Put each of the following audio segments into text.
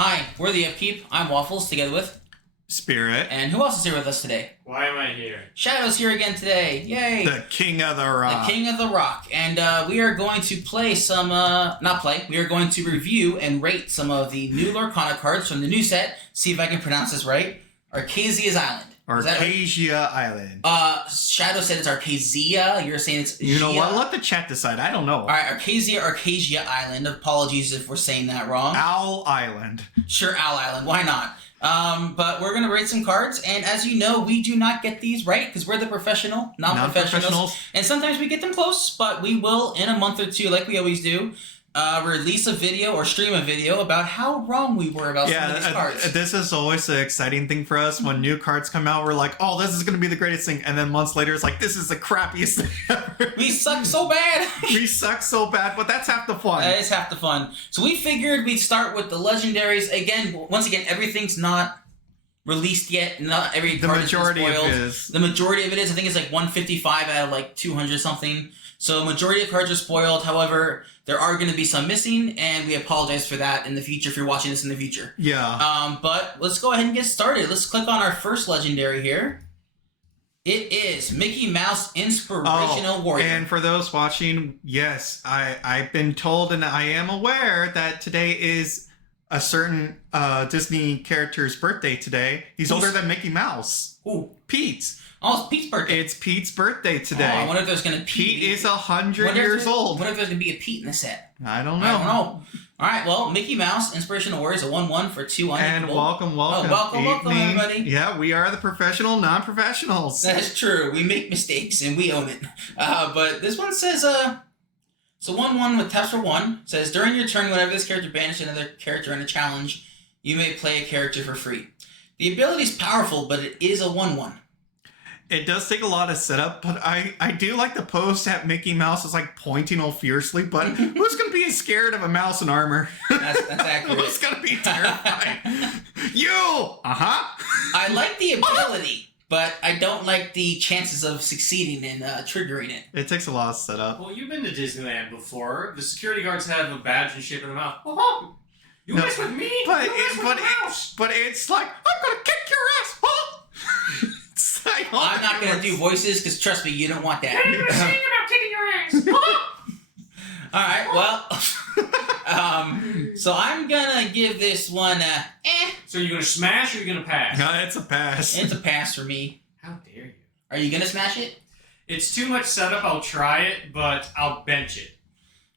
Hi, we're the Yupkeep. I'm Waffles, together with Spirit. And who else is here with us today? Why am I here? Shadow's here again today. Yay! The King of the Rock. The King of the Rock. And we are going to play some, we are going to review and rate some of the new Lorcana cards from the new set. See if I can pronounce this right. Archazia's Island. Archazia Island. Shadow said it's Archazia. You're saying it's You know what? Let the chat decide. I don't know. Alright, Archazia Island. Apologies if we're saying that wrong. Owl Island. Sure, Owl Island. Why not? But we're going to rate some cards, and as you know, we do not get these right, because we're the non-professionals. And sometimes we get them close, but we will, in a month or two, like we always do, release a video or stream a video about how wrong we were about some of these cards. This is always the exciting thing for us. When new cards come out, we're like, oh, this is going to be the greatest thing. And then months later, it's like, this is the crappiest thing ever. We suck so bad. We suck so bad, but that's half the fun. That is half the fun. So we figured we'd start with the legendaries. Once again, everything's not released yet. Not every card is spoiled. The majority of it is. I think it's like 155 out of like 200 something. So majority of cards are spoiled. However, there are going to be some missing, and we apologize for that in the future if you're watching this in the future. Yeah. But let's go ahead and get started. Let's click on our first legendary here. It is Mickey Mouse Inspirational Warrior. And for those watching, yes, I've been told and I am aware that today is a certain Disney character's birthday today. He's older than Mickey Mouse. Ooh. Pete's. Oh, it's Pete's birthday. It's Pete's birthday today. Oh, I wonder if there's going to Pete is 100 years old. I wonder if there's going to be a Pete in the set. I don't know. All right, well, Mickey Mouse Inspirational Warrior is a 1/1 for 2 unequal. And welcome, welcome, everybody. Yeah, we are the professional non-professionals. That's true. We make mistakes, and we own it. But this one says, so 1/1 with taps for 1. Says, during your turn, whenever this character banishes another character in a challenge, you may play a character for free. The ability is powerful, but it is a 1/1. It does take a lot of setup, but I do like the post that Mickey Mouse is like pointing all fiercely, but who's going to be scared of a mouse in armor? That's accurate. Who's going to be terrified? You! I like the ability, but I don't like the chances of succeeding in triggering it. It takes a lot of setup. Well, you've been to Disneyland before. The security guards have a badge and shape in the mouth. Oh, you mess with me? But it's like, I'm going to kick your ass! I'm not going to do voices, because trust me, you don't want that. What are you saying about kicking your ass? Alright, well, so I'm going to give this one a So you're going to smash or you're going to pass? No, it's a pass. It's a pass for me. How dare you? Are you going to smash it? It's too much setup, I'll try it, but I'll bench it.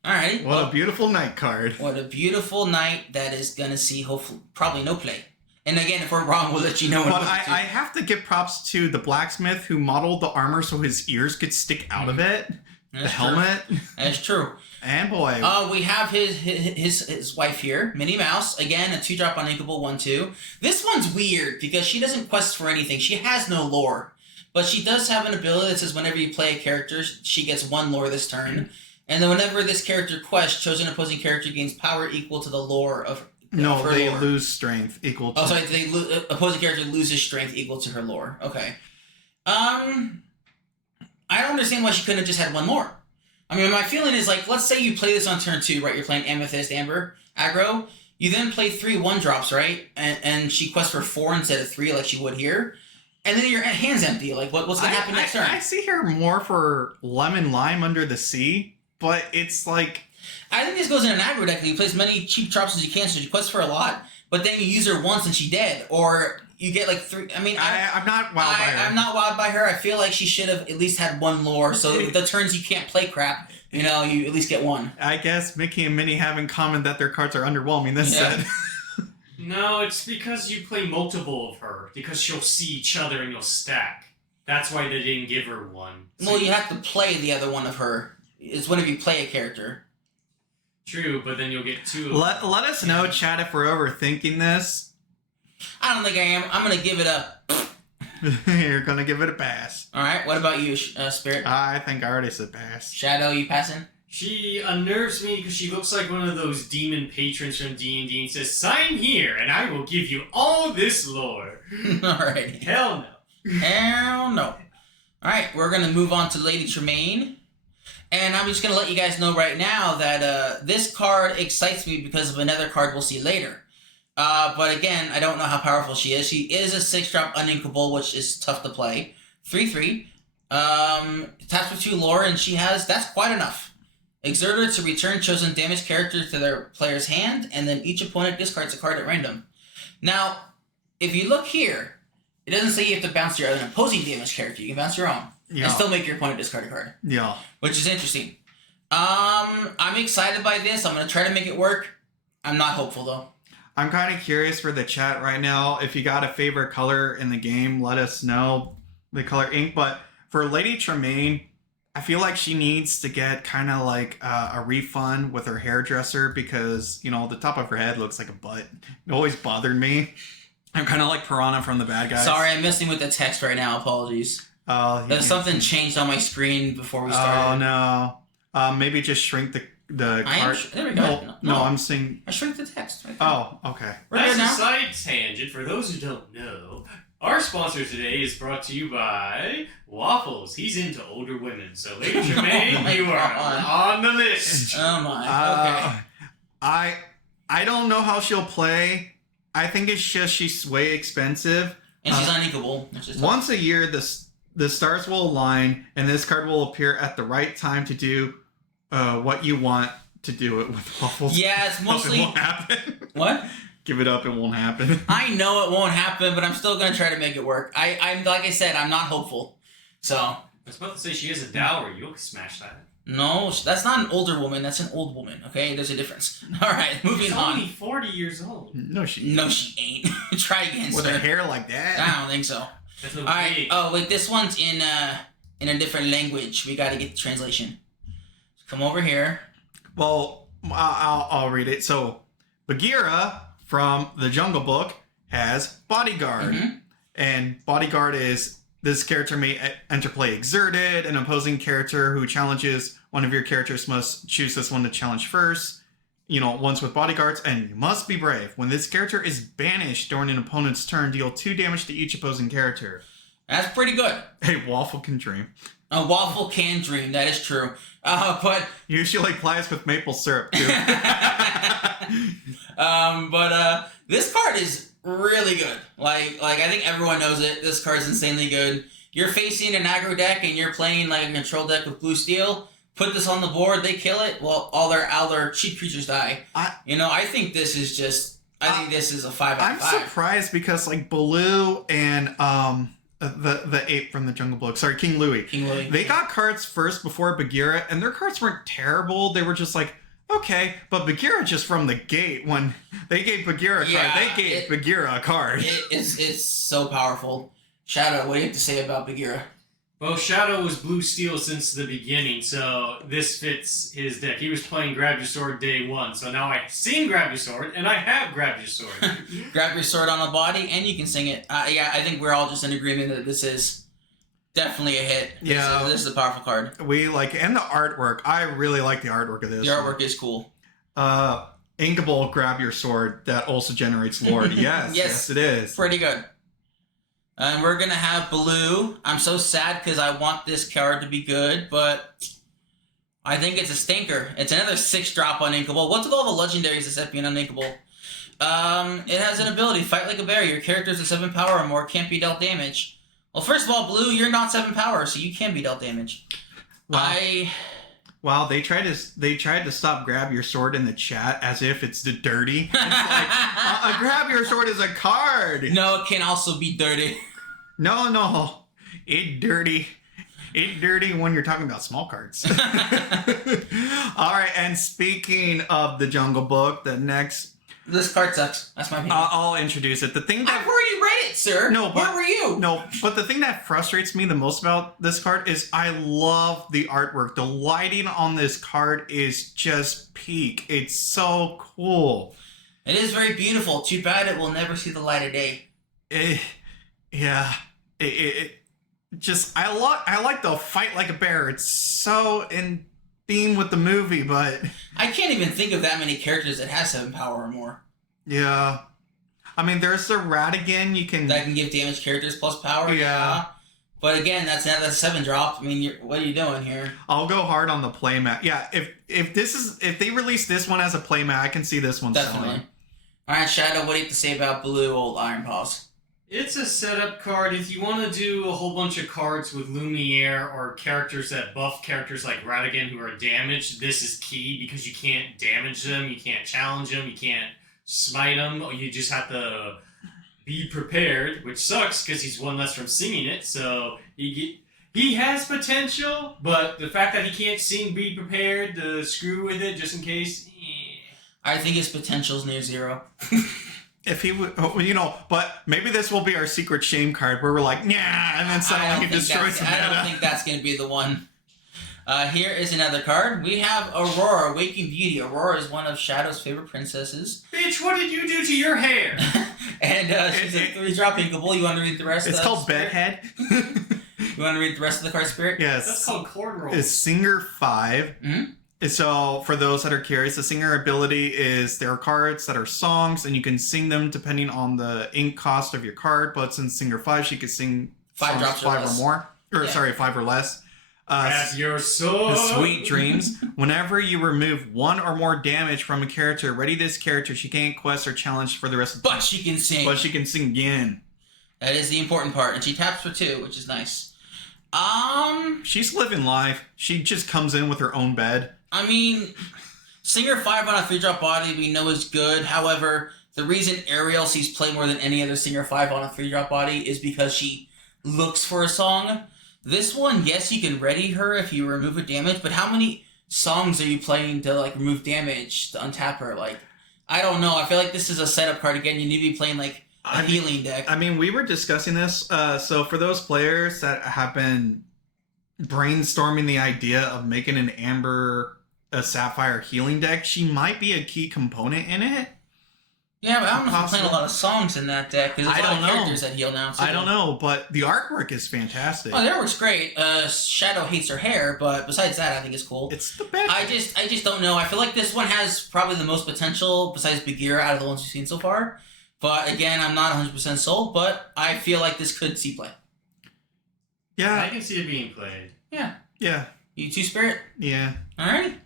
Alright. What a beautiful night card. What a beautiful night that is going to see, hopefully, probably no play. And again, if we're wrong, we'll let you know. But I have to give props to the blacksmith who modeled the armor so his ears could stick out of it. That's the helmet. That's true. And boy. We have his wife here, Minnie Mouse. Again, a 2-drop unequal 1/2. This one's weird because she doesn't quest for anything. She has no lore. But she does have an ability that says whenever you play a character, she gets 1 lore this turn. And then whenever this character quests, chosen opposing character gains power equal to the lore of No, they lore. lose strength equal to... Oh, sorry, opposing character loses strength equal to her lore. Okay. I don't understand why she couldn't have just had 1 lore. I mean, my feeling is, like, let's say you play this on turn 2, right? You're playing Amethyst, Amber, aggro. You then play 3 1-drops, right? And she quests for 4 instead of 3 like she would here. And then your hand's empty. Like, what's going to happen next turn? I see her more for Lemon Lime Under the Sea, but it's like... I think this goes in an aggro deck. You play as many cheap drops as you can, so she quests for a lot, but then you use her once and she's dead. Or you get like 3... I mean, I'm not wowed by her. I'm not wowed by her. I feel like she should have at least had 1 lore, so the turns you can't play crap, you know, you at least get 1. I guess Mickey and Minnie have in common that their cards are underwhelming this set. No, it's because you play multiple of her, because she'll see each other and you'll stack. That's why they didn't give her 1. So Well, you have to play the other one of her. It's whenever you play a character. True, but then you'll get 2 of Let us know, chat, if we're overthinking this. I don't think I am. I'm going to give it a... You're going to give it a pass. Alright, what about you, Spirit? I think I already said pass. Shadow, you passing? She unnerves me because she looks like one of those demon patrons from D&D and says, "Sign here, and I will give you all this lore." Alrighty. Hell no. Hell no. Alright, we're going to move on to Lady Tremaine. And I'm just going to let you guys know right now that this card excites me because of another card we'll see later. But again, I don't know how powerful she is. She is a 6-drop uninkable, which is tough to play. 3/3. Taps for 2 lore, and she has... That's quite enough. Exerter to return chosen damaged character to their player's hand, and then each opponent discards a card at random. Now, if you look here, it doesn't say you have to bounce your other opposing damaged character. You can bounce your own. Yeah. And still make your opponent discard a card. Yeah. Which is interesting. I'm excited by this. I'm going to try to make it work. I'm not hopeful, though. I'm kind of curious for the chat right now. If you got a favorite color in the game, let us know the color ink. But for Lady Tremaine, I feel like she needs to get kind of like a refund with her hairdresser because, you know, the top of her head looks like a butt. It always bothered me. I'm kind of like Piranha from The Bad Guys. Sorry, I'm messing with the text right now. Apologies. There's something changed on my screen before we started. Oh, no. Maybe just shrink the card. There we go. No, I'm seeing... I shrink the text. Right there. Oh, okay. As a side tangent, for those who don't know, our sponsor today is brought to you by Waffles. He's into older women, so Lady Tremaine, you are on the list. Oh my. Okay. I don't know how she'll play. I think it's just she's way expensive. And she's uninkable. Once a year, the stars will align, and this card will appear at the right time to do what you want to do it with Waffles. Yeah, it's mostly... It won't happen. What? Give it up, it won't happen. I know it won't happen, but I'm still going to try to make it work. I'm like I said, I'm not hopeful. So... I was about to say she has a dowry. You'll smash that. No, that's not an older woman. That's an old woman, okay? There's a difference. All right, moving on. She's only 40 years old. No, she ain't. Try again, with sir. her hair like that? I don't think so. That's All right. Oh, wait, this one's in a different language. We got to get the translation. So come over here. Well, I'll read it. So, Bagheera from the Jungle Book has Bodyguard. Mm-hmm. And Bodyguard is... This character may enter play exerted. An opposing character who challenges one of your characters must choose this one to challenge first. You know, once with bodyguards, and you must be brave. When this character is banished during an opponent's turn, deal 2 damage to each opposing character. That's pretty good. Hey, Waffle can dream. A waffle can dream. That is true. But usually applies with maple syrup too. But this card is really good. Like I think everyone knows it. This card's insanely good. You're facing an aggro deck and you're playing like a control deck with blue steel. Put this on the board, they kill it. Well, all their cheap creatures die. I think this is just. I think this is a 5 out of 5. I'm surprised because like Baloo and the ape from the Jungle Book. Sorry, King Louie. They got cards first before Bagheera, and their cards weren't terrible. They were just like, okay, but Bagheera just from the gate, when they gave Bagheera a card, they gave Bagheera a card. It's so powerful. Shadow, what do you have to say about Bagheera? Well, Shadow was blue steel since the beginning, so this fits his deck. He was playing Grab Your Sword day 1, so now I've seen Grab Your Sword, and I have Grab Your Sword. Grab your sword on the body, and you can sing it. Yeah, I think we're all just in agreement that this is definitely a hit. This is a powerful card. We like, and the artwork. I really like the artwork of this. The artwork is cool. Inkable Grab Your Sword that also generates Lord. Yes, it is. Pretty good. And we're going to have Baloo. I'm so sad because I want this card to be good, but I think it's a stinker. It's another 6-drop uninkable. What's with all the legendaries except being uninkable? It has an ability, Fight Like a Bear. Your character is a 7 power or more, can't be dealt damage. Well, first of all, Blue, you're not 7 power, so you can be dealt damage. Wow, they tried to stop Grab Your Sword in the chat as if it's the dirty. It's like, Grab Your Sword is a card. No, it can also be dirty. No. It's dirty. It's dirty when you're talking about small cards. All right, and speaking of the Jungle Book, the next... This card sucks. That's my opinion. I'll introduce it. The thing that... I've already read it, sir. No, but... Where were you? No, but the thing that frustrates me the most about this card is I love the artwork. The lighting on this card is just peak. It's so cool. It is very beautiful. Too bad it will never see the light of day. Just... I like the Fight Like a Bear. It's so in theme with the movie, but... I can't even think of that many characters that has 7 power or more. Yeah. I mean, there's the Ratigan. That can give damage characters plus power. Yeah. But again, that's 7 drop. I mean, what are you doing here? I'll go hard on the playmat. Yeah, if they release this one as a playmat, I can see this one definitely selling. Alright, Shadow, what do you have to say about blue old Iron Paws? It's a setup card. If you want to do a whole bunch of cards with Lumiere or characters that buff characters like Ratigan who are damaged, this is key because you can't damage them, you can't challenge them, you can't smite them, or you just have to be prepared, which sucks because he's one less from singing it, so he has potential, but the fact that he can't sing Be Prepared to screw with it just in case... I think his potential's near 0. If he would, but maybe this will be our secret shame card where we're like, yeah, and then suddenly he destroys the meta. I don't think that's going to be the one. Here is another card. We have Aurora, Waking Beauty. Aurora is one of Shadow's favorite princesses. Bitch, what did you do to your hair? And she's a 3-drop inkable. You want to read the rest of the It's called Bedhead. You want to read the rest of the card, Spirit? Yes. That's called cornrows. It's Singer 5. Mm-hmm. So, for those that are curious, the Singer ability is there are cards that are songs, and you can sing them depending on the ink cost of your card. But since Singer 5, she could sing 5 songs drops 5 or more. Or, sorry, 5 or less. Grab your soul. Sweet Dreams. Whenever you remove 1 or more damage from a character, ready this character. She can't quest or challenge for the rest of the time. But she can sing. But she can sing again. That is the important part. And she taps for 2, which is nice. She's living life. She just comes in with her own bed. I mean, Singer 5 on a 3-drop body we know is good. However, the reason Ariel sees play more than any other Singer 5 on a 3-drop body is because she looks for a song. This one, yes, you can ready her if you remove a damage, but how many songs are you playing to, like, remove damage, to untap her? Like, I don't know. I feel like this is a setup card. Again, you need to be playing, like, a healing deck. I mean, we were discussing this. So for those players that have been brainstorming the idea of making an Amber... a Sapphire healing deck, she might be a key component in it. Yeah, but I don't know if I'm playing a lot of songs in that deck, because there's a lot of characters that heal now, too. I don't know, but the artwork is fantastic. Oh, the artwork's great. Shadow hates her hair, but besides that, I think it's cool. It's the best. I just don't know. I feel like this one has probably the most potential, besides Bagheera, out of the ones we've seen so far. But again, I'm not 100% sold, but I feel like this could see play. Yeah. I can see it being played. Yeah. Yeah. You too, Spirit? Yeah. Alright.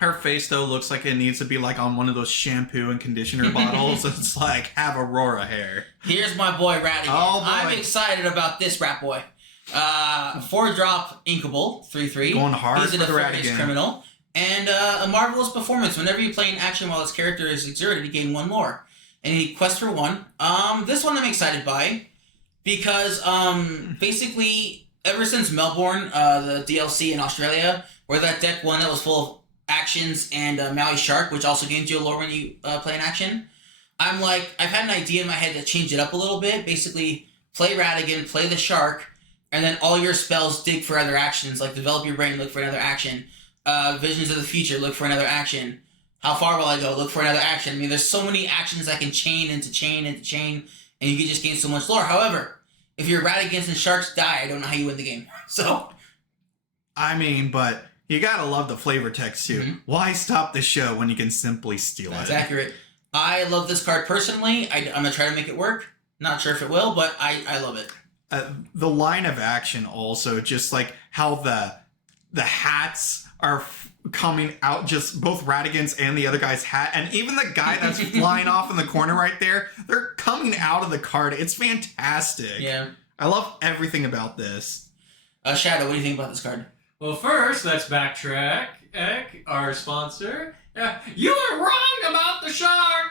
Her face, though, looks like it needs to be, like, on one of those shampoo and conditioner bottles. It's like, have Aurora hair. Here's my boy, Ratigan. Oh, boy. I'm excited about this rat boy. 4-drop Inkable, 3/3. Going hard He's a for the nefarious Ratigan. criminal. And a marvelous performance. Whenever you play an action while this character is exerted, you gain 1 more. And he quests for 1. This one I'm excited by. Because, basically, ever since Melbourne, the DLC in Australia, where that deck one that was full of actions and Maui Shark, which also gains you a lore when you play an action, I'm like, I've had an idea in my head to change it up a little bit. Basically, play Ratigan, play the Shark, and then all your spells dig for other actions, like Develop Your Brain, look for another action. Visions of the Future, look for another action. How Far Will I Go, look for another action. I mean, there's so many actions that can chain into chain into chain, and you can just gain so much lore. However, if your Ratigans and Sharks die, I don't know how you win the game. So, I mean, but you gotta love the flavor text too. Mm-hmm. Why stop the show when you can simply steal That's it? That's accurate. I love this card personally. I'm gonna try to make it work. Not sure if it will, but I love it. The line of action also, just like how the hats are coming out, just both Ratigan's and the other guy's hat, and even the guy that's flying off in the corner right there, they're coming out of the card. It's fantastic. Yeah. I love everything about this. Shadow, what do you think about this card? Well, first, let's backtrack. Our sponsor. You were wrong about the shark!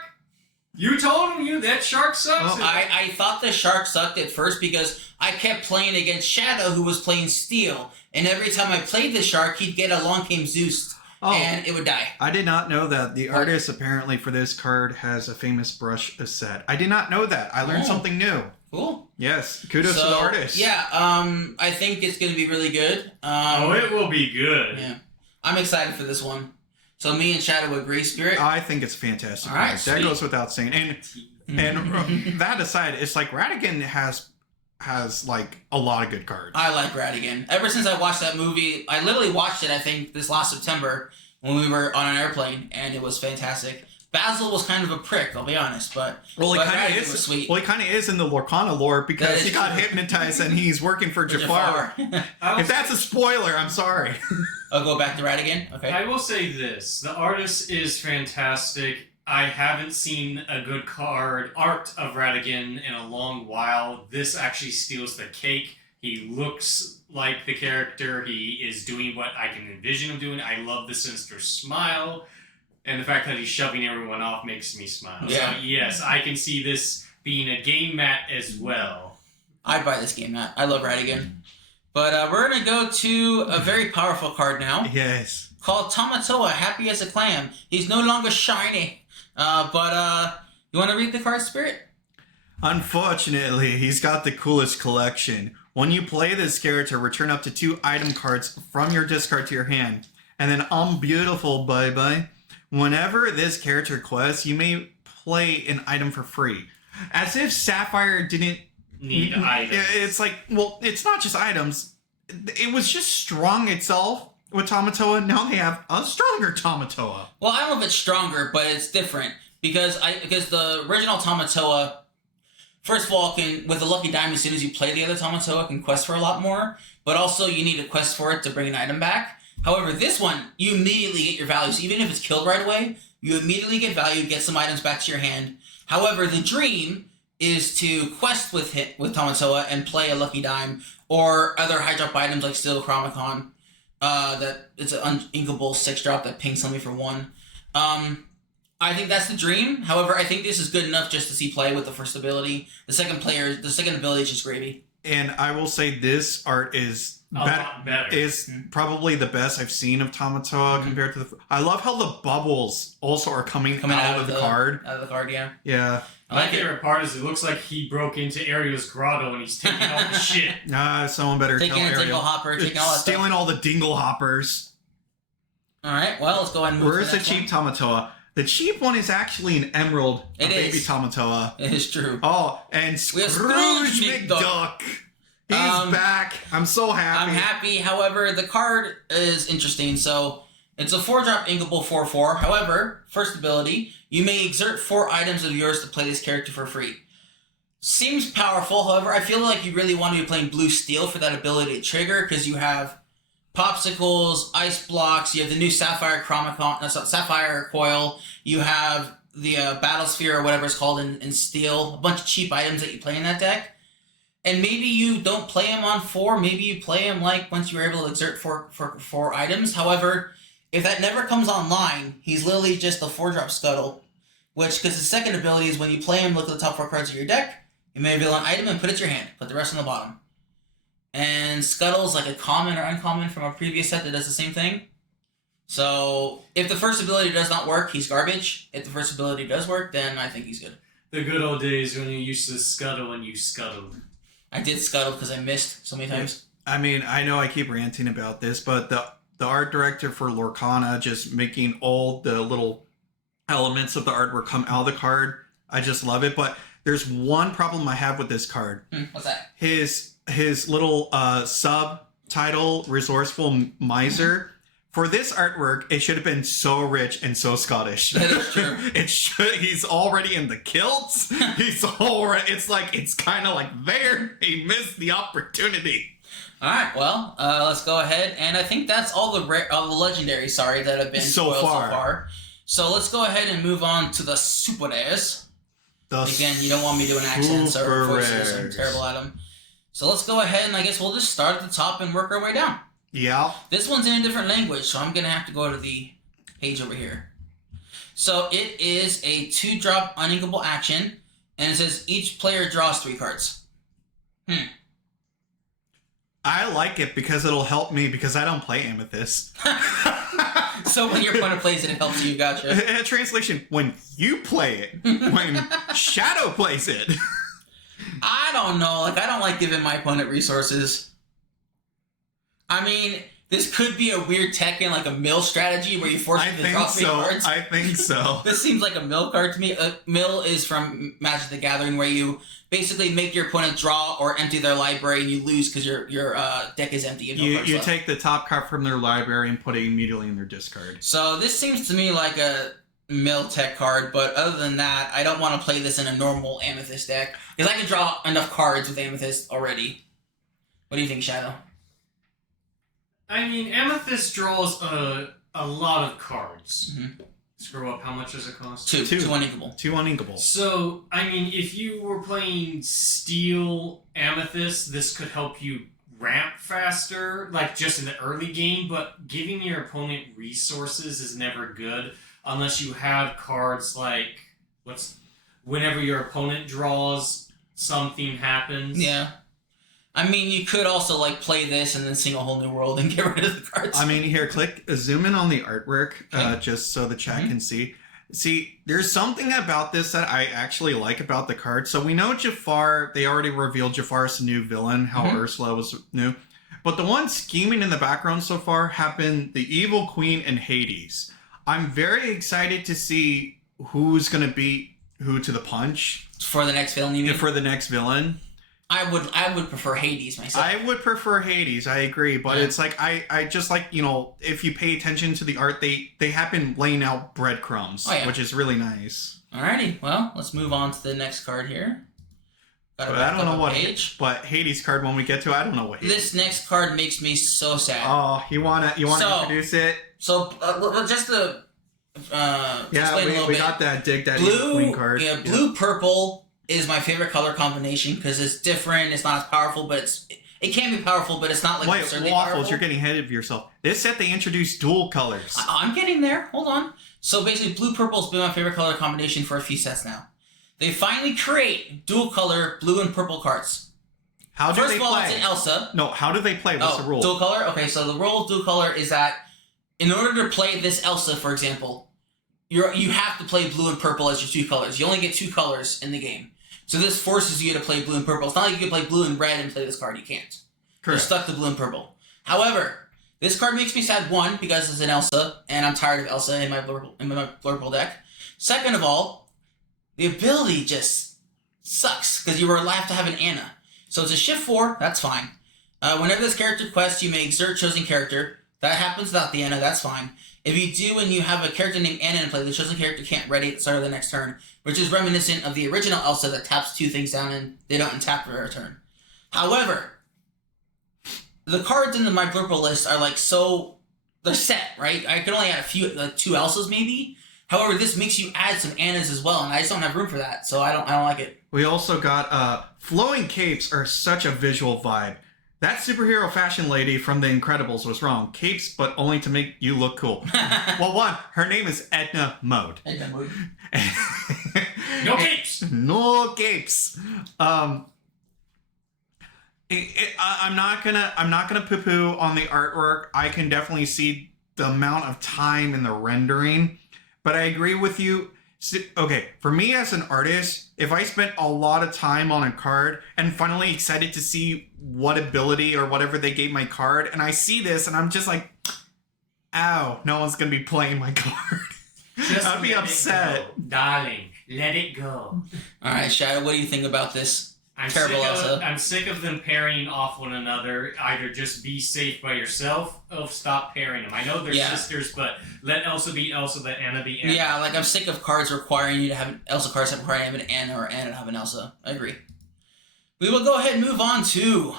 You told him that shark sucks. Well, I thought the shark sucked at first because I kept playing against Shadow, who was playing Steel. And every time I played the shark, he'd get Along Came Zeus, and it would die. I did not know that. The artist apparently for this card has a famous brush set. I did not know that. I learned something new. Cool. Yes. Kudos to the artist. Yeah, I think it's going to be really good. It will be good. Yeah. I'm excited for this one. So me and Shadow agree, Spirit? I think it's fantastic. All right, that goes without saying. And that aside, it's like Ratigan has like a lot of good cards. I like Ratigan. Ever since I watched that movie, I literally watched it, I think, this last September when we were on an airplane, and it was fantastic. Basil was kind of a prick, I'll be honest, but he kind of is. Was sweet. Well, he kind of is in the Lorcana lore because he got hypnotized and he's working for Jafar. If that's a spoiler, I'm sorry. I'll go back to Ratigan. Okay. I will say this: the artist is fantastic. I haven't seen a good card art of Radigan in a long while. This actually steals the cake. He looks like the character. He is doing what I can envision him doing. I love the sinister smile. And the fact that he's shoving everyone off makes me smile. Yeah. So, yes, I can see this being a game mat as well. I'd buy this game, Matt. I love Radigan. But we're going to go to a very powerful card now. Yes. Called Tamatoa, Happy as a Clam. He's no longer shiny. But you want to read the card, Spirit? Unfortunately, he's got the coolest collection. When you play this character, return up to 2 item cards from your discard to your hand. And then, beautiful, bye-bye. Whenever this character quests, you may play an item for free. As if Sapphire didn't Need items. It's like, well, it's not just items. It was just strong itself with Tamatoa. Now they have a stronger Tamatoa. Well, I don't know if it's stronger, but it's different. Because the original Tamatoa, first of all, with the Lucky Diamond, as soon as you play the other Tamatoa, can quest for a lot more. But also, you need a quest for it to bring an item back. However, this one, you immediately get your value. So even if it's killed right away, you immediately get value, get some items back to your hand. However, the dream is to quest with Tamatoa and play a Lucky Dime or other high drop items like Steel Chromicon. That it's an uninkable 6-drop that pings something for 1. I think that's the dream. However, I think this is good enough just to see play with the first ability. The second ability is just gravy. And I will say this art is lot better. Is probably the best I've seen of Tamatoa compared to the. I love how the bubbles also are coming out of the card. Out of the card, yeah. Yeah. My favorite part is it looks like he broke into Ariel's grotto and he's taking all the shit. Someone better Taking tell a Ariel. dingle hopper, taking all that Stealing stuff. all the dingle hoppers. All right, well, let's go ahead and move Where's to the next cheap Tamatoa? The cheap one is actually an emerald, It baby is. Tamatoa. It is true. Oh, and We have Scrooge Scrooge McDuck. He's back. I'm so happy. I'm happy. However, the card is interesting. So it's a 4-drop inkable 4/4. However, first ability, you may exert 4 items of yours to play this character for free. Seems powerful. However, I feel like you really want to be playing blue steel for that ability to trigger because you have popsicles, ice blocks. You have the new Sapphire Sapphire Coil. You have the Battle Sphere or whatever it's called in steel. A bunch of cheap items that you play in that deck. And maybe you don't play him on 4. Maybe you play him like once you're able to exert 4 items. However, if that never comes online, he's literally just a 4-drop Scuttle. Which, because the second ability is when you play him, look at the top 4 cards of your deck. You may reveal an item and put it to your hand. Put the rest on the bottom. And Scuttle's like a common or uncommon from a previous set that does the same thing. So, if the first ability does not work, he's garbage. If the first ability does work, then I think he's good. The good old days when you used to scuttle and you scuttled. I did Scuttle because I missed so many times. I mean, I know I keep ranting about this, but the art director for Lorcana just making all the little elements of the artwork come out of the card. I just love it. But there's one problem I have with this card. What's that? His little subtitle, Resourceful Miser. For this artwork, it should have been so rich and so Scottish. That is true. He's already in the kilts. He's already. It's like it's kind of like there. He missed the opportunity. All right, well, let's go ahead, and I think that's all the legendaries, that have been So spoiled far. so far. So let's go ahead and move on to the super rares. Again, you don't want me doing accents or super voices. I'm rares. terrible at them. So let's go ahead, and I guess we'll just start at the top and work our way down. Yeah. This one's in a different language, so I'm going to have to go to the page over here. So it is a 2-drop uninkable action, and it says each player draws 3 cards. I like it because it'll help me because I don't play Amethyst. So when your opponent plays it, it helps you, gotcha. Translation, when you play it. When Shadow plays it. I don't know. I don't like giving my opponent resources. I mean, this could be a weird Tekken, like a mill strategy where you force I them to think draw 3 so. cards. I think so. This seems like a mill card to me. Mill is from Magic the Gathering, where you basically make your opponent draw or empty their library, and you lose because your deck is empty. You take the top card from their library and put it immediately in their discard. So this seems to me like a mill tech card, but other than that, I don't want to play this in a normal Amethyst deck because I can draw enough cards with Amethyst already. What do you think, Shadow? I mean, Amethyst draws a lot of cards. Mm-hmm. Screw up. How much does it cost? Two uninkable. 2 uninkable. So, I mean, if you were playing Steel Amethyst, this could help you ramp faster, like just in the early game, but giving your opponent resources is never good unless you have cards like, whenever your opponent draws, something happens. Yeah. I mean, you could also, like, play this and then sing a whole new world and get rid of the cards. I mean, here, zoom in on the artwork, Okay. just so the chat can see. See, there's something about this that I actually like about the card. So we know Jafar, they already revealed Jafar's new villain, how Ursula was new. But the one scheming in the background so far have been the Evil Queen and Hades. I'm very excited to see who's going to beat who to the punch. For the next villain, you mean? For the next villain. I would prefer Hades myself. I would prefer Hades, I agree, but it's like I just like, you know, if you pay attention to the art, they have been laying out breadcrumbs, which is really nice. Alrighty, well, let's move on to the next card here. But I don't know what page. But Hades card when we get to it, I don't know what Hades. This next card makes me so sad. Oh, you wanna introduce it? So just to explain a little bit. We got that dig that Queen card. Yeah, blue purple is my favorite color combination because it's different. It's not as powerful, but it can be powerful, but it's not like absurdly Waffles, powerful. you're getting ahead of yourself. This set they introduced dual colors. I'm getting there. Hold on. So basically, blue purple's been my favorite color combination for a few sets now. They finally create dual color blue and purple cards. How do First they of all, play? it's an Elsa. No, how do they play? What's the rule? Dual color? Okay, so the rule of dual color is that in order to play this Elsa, for example, you have to play blue and purple as your two colors. You only get two colors in the game. So this forces you to play blue and purple. It's not like you can play blue and red and play this card. You can't. Correct. You're stuck to blue and purple. However, this card makes me sad, one, because it's an Elsa, and I'm tired of Elsa in my Blurple deck. Second of all, the ability just sucks, because you were allowed to have an Anna. So it's a shift 4, that's fine. Whenever this character quests, you may exert chosen character. That happens without the Anna, that's fine. If you do and you have a character named Anna in play, the chosen character can't ready at the start of the next turn, which is reminiscent of the original Elsa that taps 2 things down and they don't untap for a turn. However, the cards in my Blurple list are like they're set, right? I can only add a few, like 2 Elsas maybe. However, this makes you add some Annas as well, and I just don't have room for that, so I don't like it. We also got flowing capes are such a visual vibe. That superhero fashion lady from The Incredibles was wrong. Capes, but only to make you look cool. Well, one, her name is Edna Mode. Edna Mode. No capes! No capes. I'm not gonna poo-poo on the artwork. I can definitely see the amount of time in the rendering, but I agree with you. Okay, for me as an artist, if I spent a lot of time on a card and finally excited to see what ability or whatever they gave my card, and I see this and I'm just like, ow, no one's gonna be playing my card. I'd be upset. Darling, let it go. Alright, Shadow, what do you think about this? Terrible Elsa. I'm sick of them pairing off one another. Either just be safe by yourself or stop pairing them. I know they're sisters, but let Elsa be Elsa, let Anna be Anna. Yeah, like I'm sick of cards requiring you to have Elsa cards that require you to have an Anna or Anna to have an Elsa. I agree. We will go ahead and move on to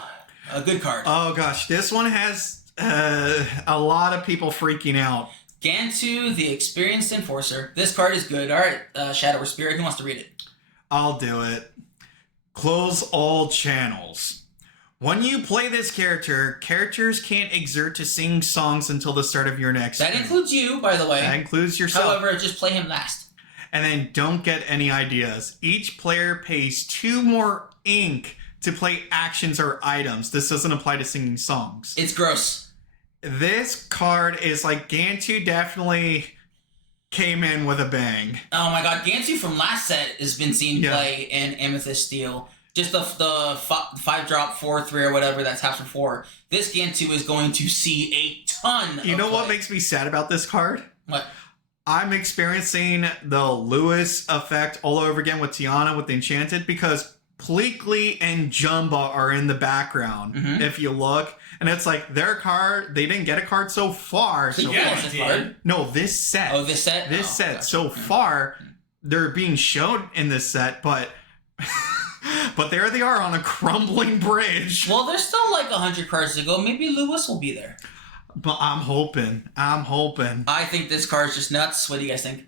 a good card. Oh gosh, this one has a lot of people freaking out. Gantu, the Experienced Enforcer. This card is good. Alright, Shadow or Spirit, who wants to read it? I'll do it. Close all channels. When you play this character, characters can't exert to sing songs until the start of your next That turn. includes you, by the way. That includes yourself. However, just play him last. And then don't get any ideas. Each player pays 2 more ink to play actions or items. This doesn't apply to singing songs. It's gross. This card is like Gantu definitely came in with a bang. Oh my god, Gantu from last set has been seen play in Amethyst Steel. Just the 5-drop 4/3 or whatever that taps for 4. This Gantu is going to see a ton of You know play. what makes me sad about this card? What? I'm experiencing the Lewis effect all over again with Tiana with the Enchanted because Pleakley and Jumba are in the background. If you look, and it's like their card, they didn't get a card so far. So Card? No, this set. Oh, this set? This set. So far, they're being shown in this set, but but there they are on a crumbling bridge. Well, there's still like 100 cards to go. Maybe Lewis will be there. But I'm hoping. I think this card's just nuts. What do you guys think?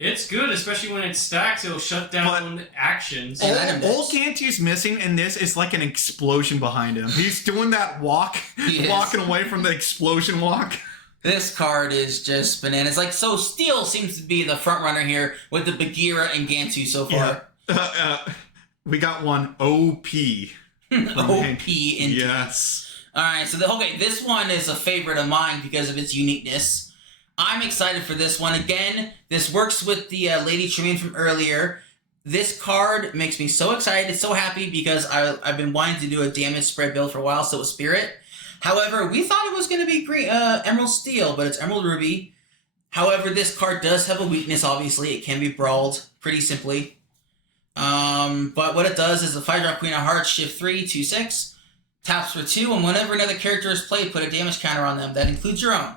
It's good, especially when it stacks. It'll shut down actions. And item All decks. Gantu's missing in this is like an explosion behind him. He's doing that walk, He is. walking away from the explosion walk. This card is just bananas. Like, so Steel seems to be the front runner here with the Bagheera and Gantu so far. We got one OP. OP indeed. Yes. Alright, so this one is a favorite of mine because of its uniqueness. I'm excited for this one. Again, this works with the Lady Tremaine from earlier. This card makes me so excited, so happy, because I've been wanting to do a damage spread build for a while, so was Spirit. However, we thought it was going to be green, Emerald Steel, but it's Emerald Ruby. However, this card does have a weakness, obviously. It can be brawled pretty simply. But what it does is a 5-drop Queen of Hearts, shift 3, 2/6, taps for 2, and whenever another character is played, put a damage counter on them. That includes your own.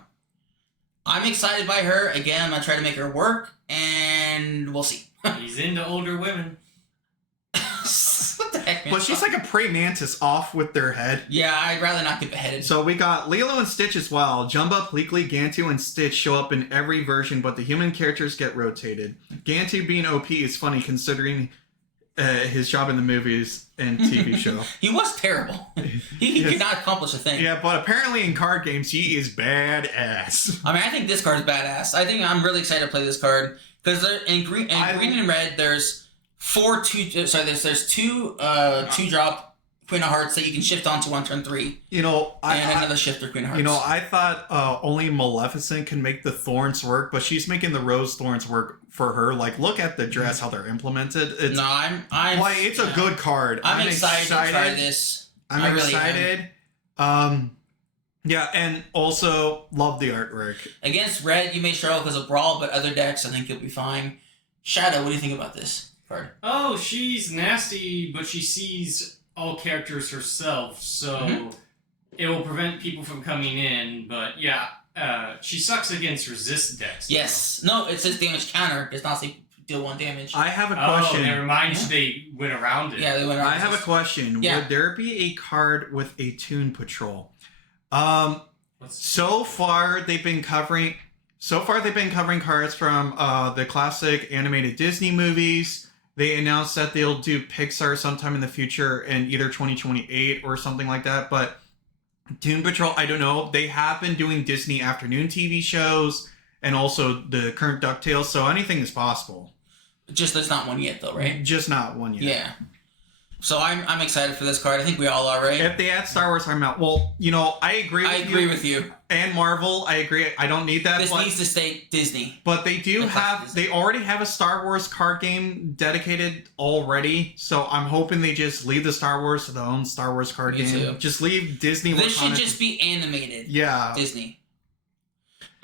I'm excited by her. Again, I'm going to try to make her work, and we'll see. He's into older women. What the heck, man? But she's like a prey mantis off with their head. Yeah, I'd rather not get beheaded. So we got Lilo and Stitch as well. Jumba, Pleakley, Gantu, and Stitch show up in every version, but the human characters get rotated. Gantu being OP is funny considering his job in the movies and TV show. He was terrible. He could not accomplish a thing. Yeah, but apparently in card games, he is badass. I mean, I think this card is badass. I'm really excited to play this card because in green and red, there's there's two 2-drop Queen of Hearts that you can shift onto on turn 3. You know, another shifter Queen of Hearts. You know, I thought only Maleficent can make the thorns work, but she's making the rose thorns work for her. Like, look at the dress, how they're implemented. It's, no, I'm like, it's a good card. I'm excited to try this. I'm really excited. Yeah, and also love the artwork. Against red, you may struggle because of brawl, but other decks, I think you'll be fine. Shadow, what do you think about this card? Oh, she's nasty, but she sees all characters herself, so it will prevent people from coming in. But yeah, she sucks against resist decks. Yes. No, it says damage counter. It's not say deal 1 damage. I have a question. Oh, never mind. They went around it. Yeah, they went around. I have a question. Yeah. Would there be a card with a Toon Patrol? So far they've been covering cards from the classic animated Disney movies. They announced that they'll do Pixar sometime in the future in either 2028 or something like that. But Toon Patrol, I don't know. They have been doing Disney afternoon TV shows and also the current DuckTales, so anything is possible. Just there's not one yet, though, right? Just not one yet. Yeah. So I'm excited for this card. I think we all are, right? If they add Star Wars, I'm out. Well, you know, I agree with you. And Marvel, I agree. I don't need that. This needs to stay Disney. But they they already have a Star Wars card game dedicated already. So I'm hoping they just leave the Star Wars to their own Star Wars card game. Too. Just leave Disney. This should just be animated. Yeah. Disney.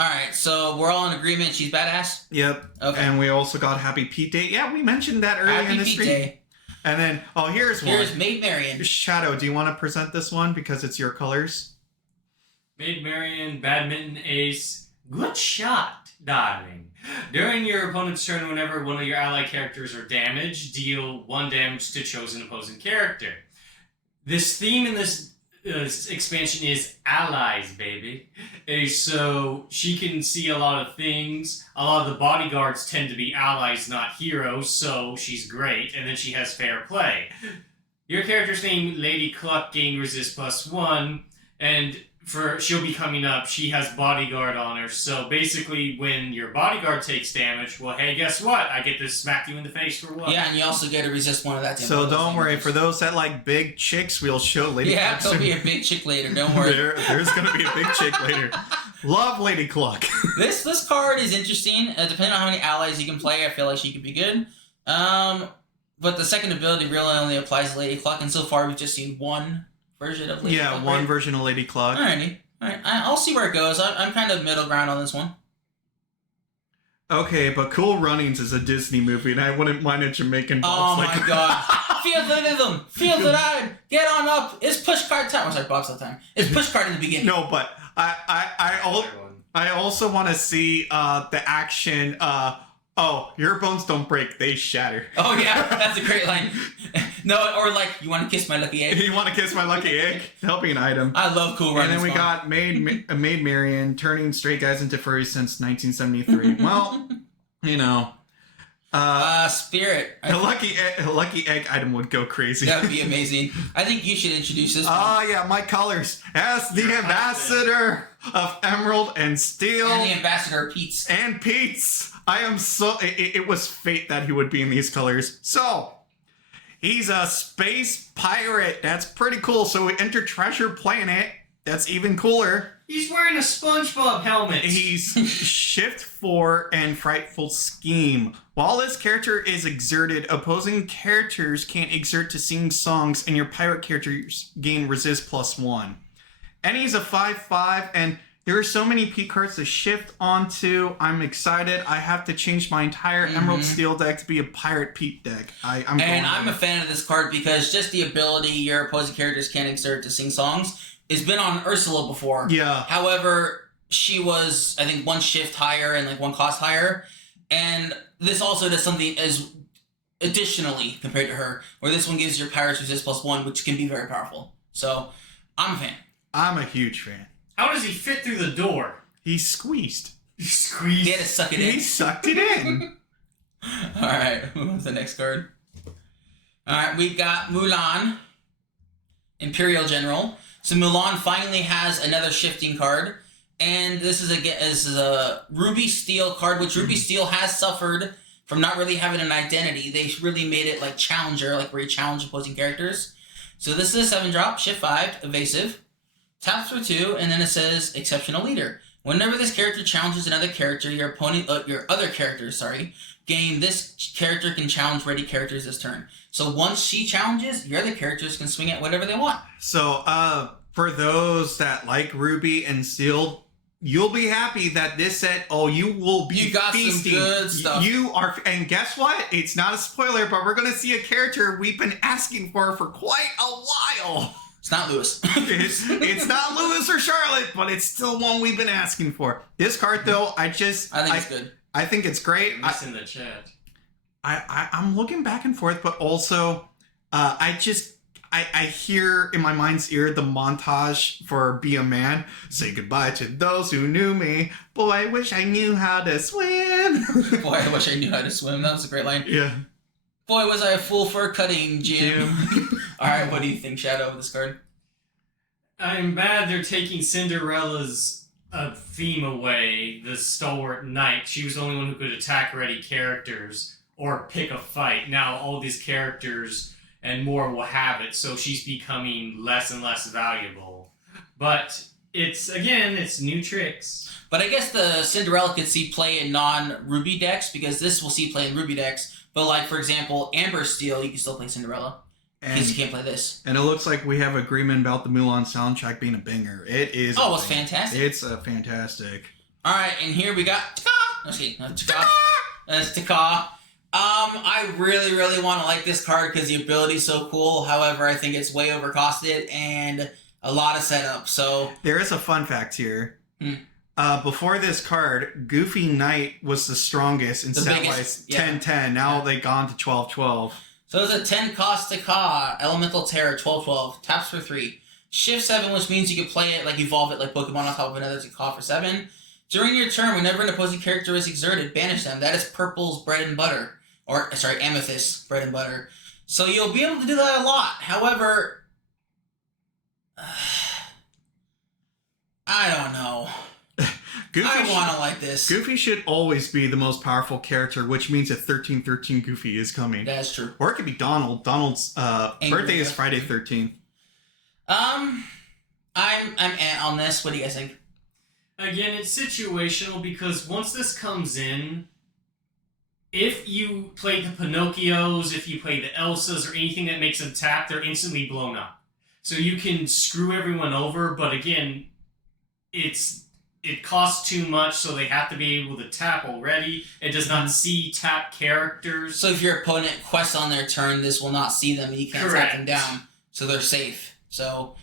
Alright, so we're all in agreement. She's badass? Yep. Okay. And we also got Happy Pete Day. Yeah, we mentioned that earlier in the stream. Day. And then, here's one. Here's Maid Marian. Shadow, do you want to present this one because it's your colors? Maid Marian, Badminton Ace. Good shot, darling. During your opponent's turn, whenever one of your ally characters are damaged, deal 1 damage to chosen opposing character. This theme in this expansion is allies, baby. So she can see a lot of things. A lot of the bodyguards tend to be allies, not heroes, so she's great. And then she has fair play. Your character's name, Lady Cluck, gain resist +1, and she'll be coming up. She has bodyguard on her, so basically when your bodyguard takes damage, well, hey, guess what? I get to smack you in the face for what? Yeah, and you also get to resist 1 of that damage. So don't worry, for those that like big chicks, we'll show Lady Cluck. Yeah, there'll be a big chick later, don't worry. There's going to be a big chick later. Love Lady Cluck. This card is interesting. Depending on how many allies you can play, I feel like she could be good. But the second ability really only applies to Lady Cluck, and so far we've just seen one version of Lady Cluck. Yeah, one version of Lady Cluck. Alrighty. Alright, I'll see where it goes. I'm kind of middle ground on this one. Okay, but Cool Runnings is a Disney movie, and I wouldn't mind a Jamaican Oh bobsled. my god. Feel the rhythm! Feel the ride! Get on up! It's push card time! Oh, sorry, bobsled time. It's push card in the beginning. No, but I also want to see the action. Your bones don't break; they shatter. Oh yeah, that's a great line. No, or like, you want to kiss my lucky egg? You want to kiss my lucky egg? Helping an item. I love Cool Runnings. And then we got Maid Marian turning straight guys into furries since 1973. Well, you know, Spirit. A lucky egg item would go crazy. That would be amazing. I think you should introduce this one. Yeah, my colors. As the ambassador of Emerald and Steel. And the ambassador of Pete's. And Pete's. I am so... It was fate that he would be in these colors. So, he's a space pirate. That's pretty cool. So we enter Treasure Planet. That's even cooler. He's wearing a SpongeBob helmet. He's Shift 4 and Frightful Scheme. While this character is exerted, opposing characters can't exert to sing songs, and your pirate characters gain resist +1. And he's a 5/5, and there are so many P cards to shift onto. I'm excited. I have to change my entire Emerald Steel deck to be a Pirate Pete deck. I'm a fan of this card because just the ability your opposing characters can exert to sing songs has been on Ursula before. Yeah. However, she was, I think, 1 shift higher and like 1 cost higher. And this also does something as additionally compared to her, where this one gives your pirates resist +1, which can be very powerful. So, I'm a fan. I'm a huge fan. How does he fit through the door? He's squeezed. He squeezed. He had to suck it in. He sucked it in. Alright, move on to the next card. Alright, we've got Mulan, Imperial General. So Mulan finally has another shifting card. And this is a Ruby Steel card, which Ruby Steel has suffered from not really having an identity. They really made it like Challenger, like where you challenge opposing characters. So this is a 7-drop, shift 5, evasive. Taps for 2, and then it says Exceptional Leader. Whenever this character challenges another character, your other character, gain this character can challenge ready characters this turn. So once she challenges, your other characters can swing at whatever they want. So, for those that like Ruby and Steel, you'll be happy that this set, you will be You got feasting. some good stuff. You are, and guess what? It's not a spoiler, but we're going to see a character we've been asking for quite a while. It's not Lewis. it's not Lewis or Charlotte, but it's still one we've been asking for. This card, though, I think it's good. I think it's great. It's in the chat. I'm looking back and forth, but also, I hear in my mind's ear the montage for Be a Man. Say goodbye to those who knew me. Boy, I wish I knew how to swim. Boy, I wish I knew how to swim. That was a great line. Yeah. Boy, was I a fool for cutting, Jim. Alright, what do you think, Shadow, of this card? I'm mad they're taking Cinderella's theme away, the stalwart knight. She was the only one who could attack ready characters or pick a fight. Now all these characters and more will have it, so she's becoming less and less valuable. But it's new tricks. But I guess the Cinderella could see play in non-Ruby decks, because this will see play in Ruby decks. But like, for example, Amber Steel, you can still play Cinderella. Because you can't play this. And it looks like we have agreement about the Mulan soundtrack being a banger. It is. Oh, it's fantastic. It's fantastic. Alright, and here we got Taka! No, just kidding. Taka! That's Taka. I really, really want to like this card because the ability's so cool. However, I think it's way overcosted and a lot of setup. So there is a fun fact here. Before this card, Goofy Knight was the strongest in stat-wise 10-10. Now they've gone to 12-12. So it's a 10 cost Taka, Elemental Terror, 12-12. Taps for 3. Shift 7, which means you can play it, like evolve it like Pokemon on top of another Taka for 7. During your turn, whenever an opposing character is exerted, banish them. That is Purple's bread and butter. Or, sorry, Amethyst's bread and butter. So you'll be able to do that a lot. However, I don't know. I want to like this. Goofy should always be the most powerful character, which means that 1313 Goofy is coming. That's true. Or it could be Donald. Donald's birthday is Friday 13th. I'm on this. What do you guys think? Again, it's situational because once this comes in, if you play the Pinocchios, if you play the Elsas, or anything that makes them tap, they're instantly blown up. So you can screw everyone over, but again, it costs too much, so they have to be able to tap already. It does not see tap characters. So if your opponent quests on their turn, this will not see them, and you can't tap them down. So they're safe. So,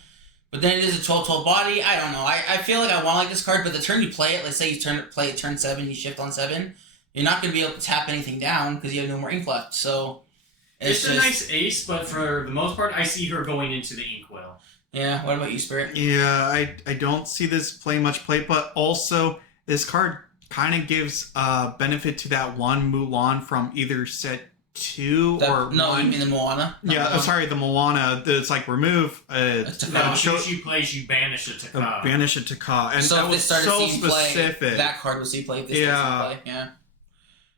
but then it is a 12-12 body. I don't know. I feel like I want to like this card, but the turn you play it, let's say you play it turn 7, you shift on 7, you're not going to be able to tap anything down because you have no more ink left. So it's a nice ace, but for the most part, I see her going into the Inkwell. Yeah, what about you, Spirit? Yeah, I don't see this playing much play, but also this card kind of gives benefit to that one Mulan from either set 2 or no, 1. you mean the Moana? Yeah, sorry, the Moana. That's like remove. Once you place, you banish a Taka. Banish a Taka, and so that if was this started so seeing specific. play, that card would see play. If this doesn't play, yeah.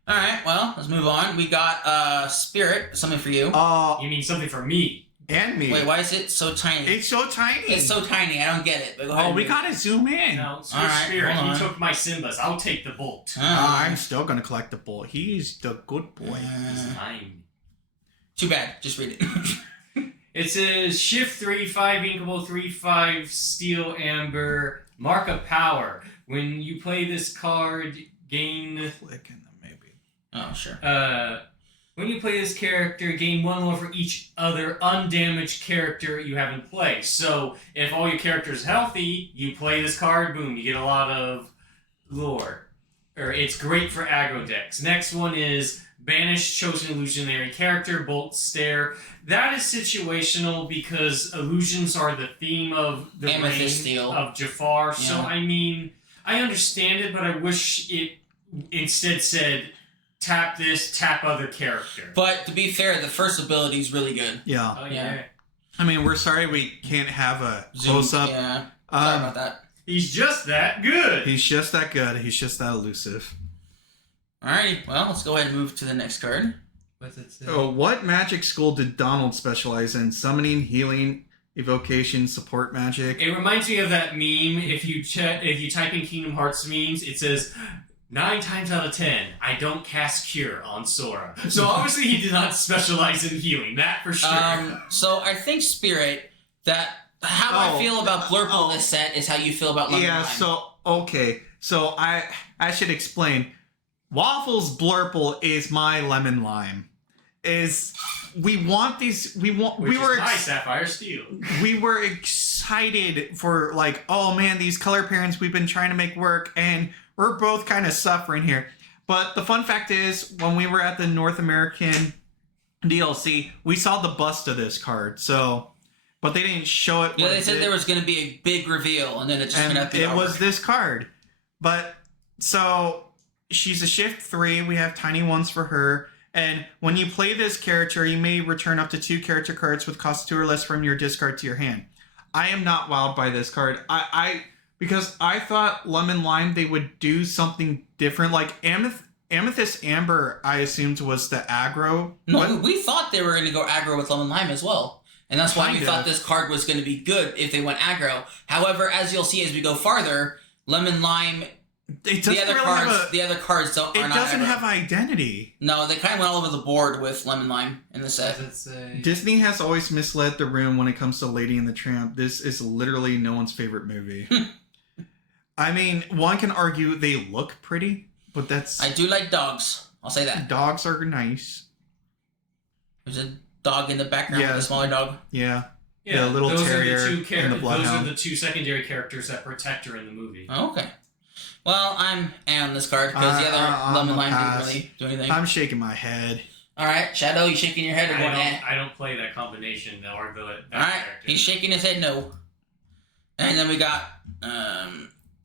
All right, well, let's move on. We got Spirit, something for you. You mean something for me? And me. Wait, why is it so tiny? It's so tiny. It's so tiny. I don't get it. But go ahead we gotta zoom in. No, it's All right, Spirit. hold on. He took my Simbas. I'll take the Bolt. I'm still gonna collect the boy. He's the good boy. He's mine. Too bad. Just read it. It says Shift 3, 5 Inkable, 3/5 Steel Amber, Mark of Power. When you play this card, gain. Click in them, maybe. Oh, sure. When you play this character, gain 1 lore for each other undamaged character you have in play. So, if all your characters healthy, you play this card, boom, you get a lot of lore. Or it's great for aggro decks. Next one is Banish Chosen Illusionary Character, Bolt Stare. That is situational because illusions are the theme of the Amethyst reign Steel. of Jafar. Yeah. So, I mean, I understand it, but I wish it instead said, tap this, tap other character. But to be fair, the first ability is really good. Yeah. Oh, Yeah. I mean, we're sorry we can't have a Zoom, close up. Yeah. Sorry about that. He's just that good. He's just that good. He's just that elusive. Alrighty, well, let's go ahead and move to the next card. What's it say? Oh, what magic school did Donald specialize in? Summoning, healing, evocation, support magic. It reminds me of that meme. If you type in Kingdom Hearts memes, it says 9 times out of 10, I don't cast Cure on Sora. So obviously he did not specialize in healing. That for sure. So I think Spirit, that how I feel about Blurple this set is how you feel about Lemon Yeah. Lime. So okay. So I should explain. Waffles Blurple is my lemon lime. We want these. We were my Sapphire Steel. We were excited for like, oh man, these color pairings we've been trying to make work, and we're both kind of suffering here. But the fun fact is, when we were at the North American DLC, we saw the bust of this card. So, but they didn't show it. Yeah, they said there was going to be a big reveal, and then it just turned out to be it was artwork. this card. But so she's a shift 3. We have tiny ones for her. And when you play this character, you may return up to 2 character cards with cost 2 or less from your discard to your hand. I am not wowed by this card. Because I thought Lemon Lime, they would do something different. Like Amethyst Amber, I assumed was the aggro. No, we thought they were going to go aggro with Lemon Lime as well. And that's why we Kind thought of. this card was going to be good if they went aggro. However, as you'll see as we go farther, Lemon Lime, It doesn't the other really cards, have the other cards are it not doesn't aggro. have identity. No, they kind of went all over the board with Lemon Lime in the set. What does it say? Disney has always misled the room when it comes to Lady and the Tramp. This is literally no one's favorite movie. I mean, one can argue they look pretty, but that's... I do like dogs. I'll say that. Dogs are nice. There's a dog in the background Yeah. with a smaller dog. Yeah. Yeah, The little those terrier are the two and the those bloodhound. are the 2 secondary characters that protect her in the movie. Oh, okay. Well, I'm A on this card because the other I'm Lemon a Lime pass. didn't really do anything. I'm shaking my head. All right, Shadow, you shaking your head or going eh? I don't play that combination or that All right, character. he's shaking his head no. And then we got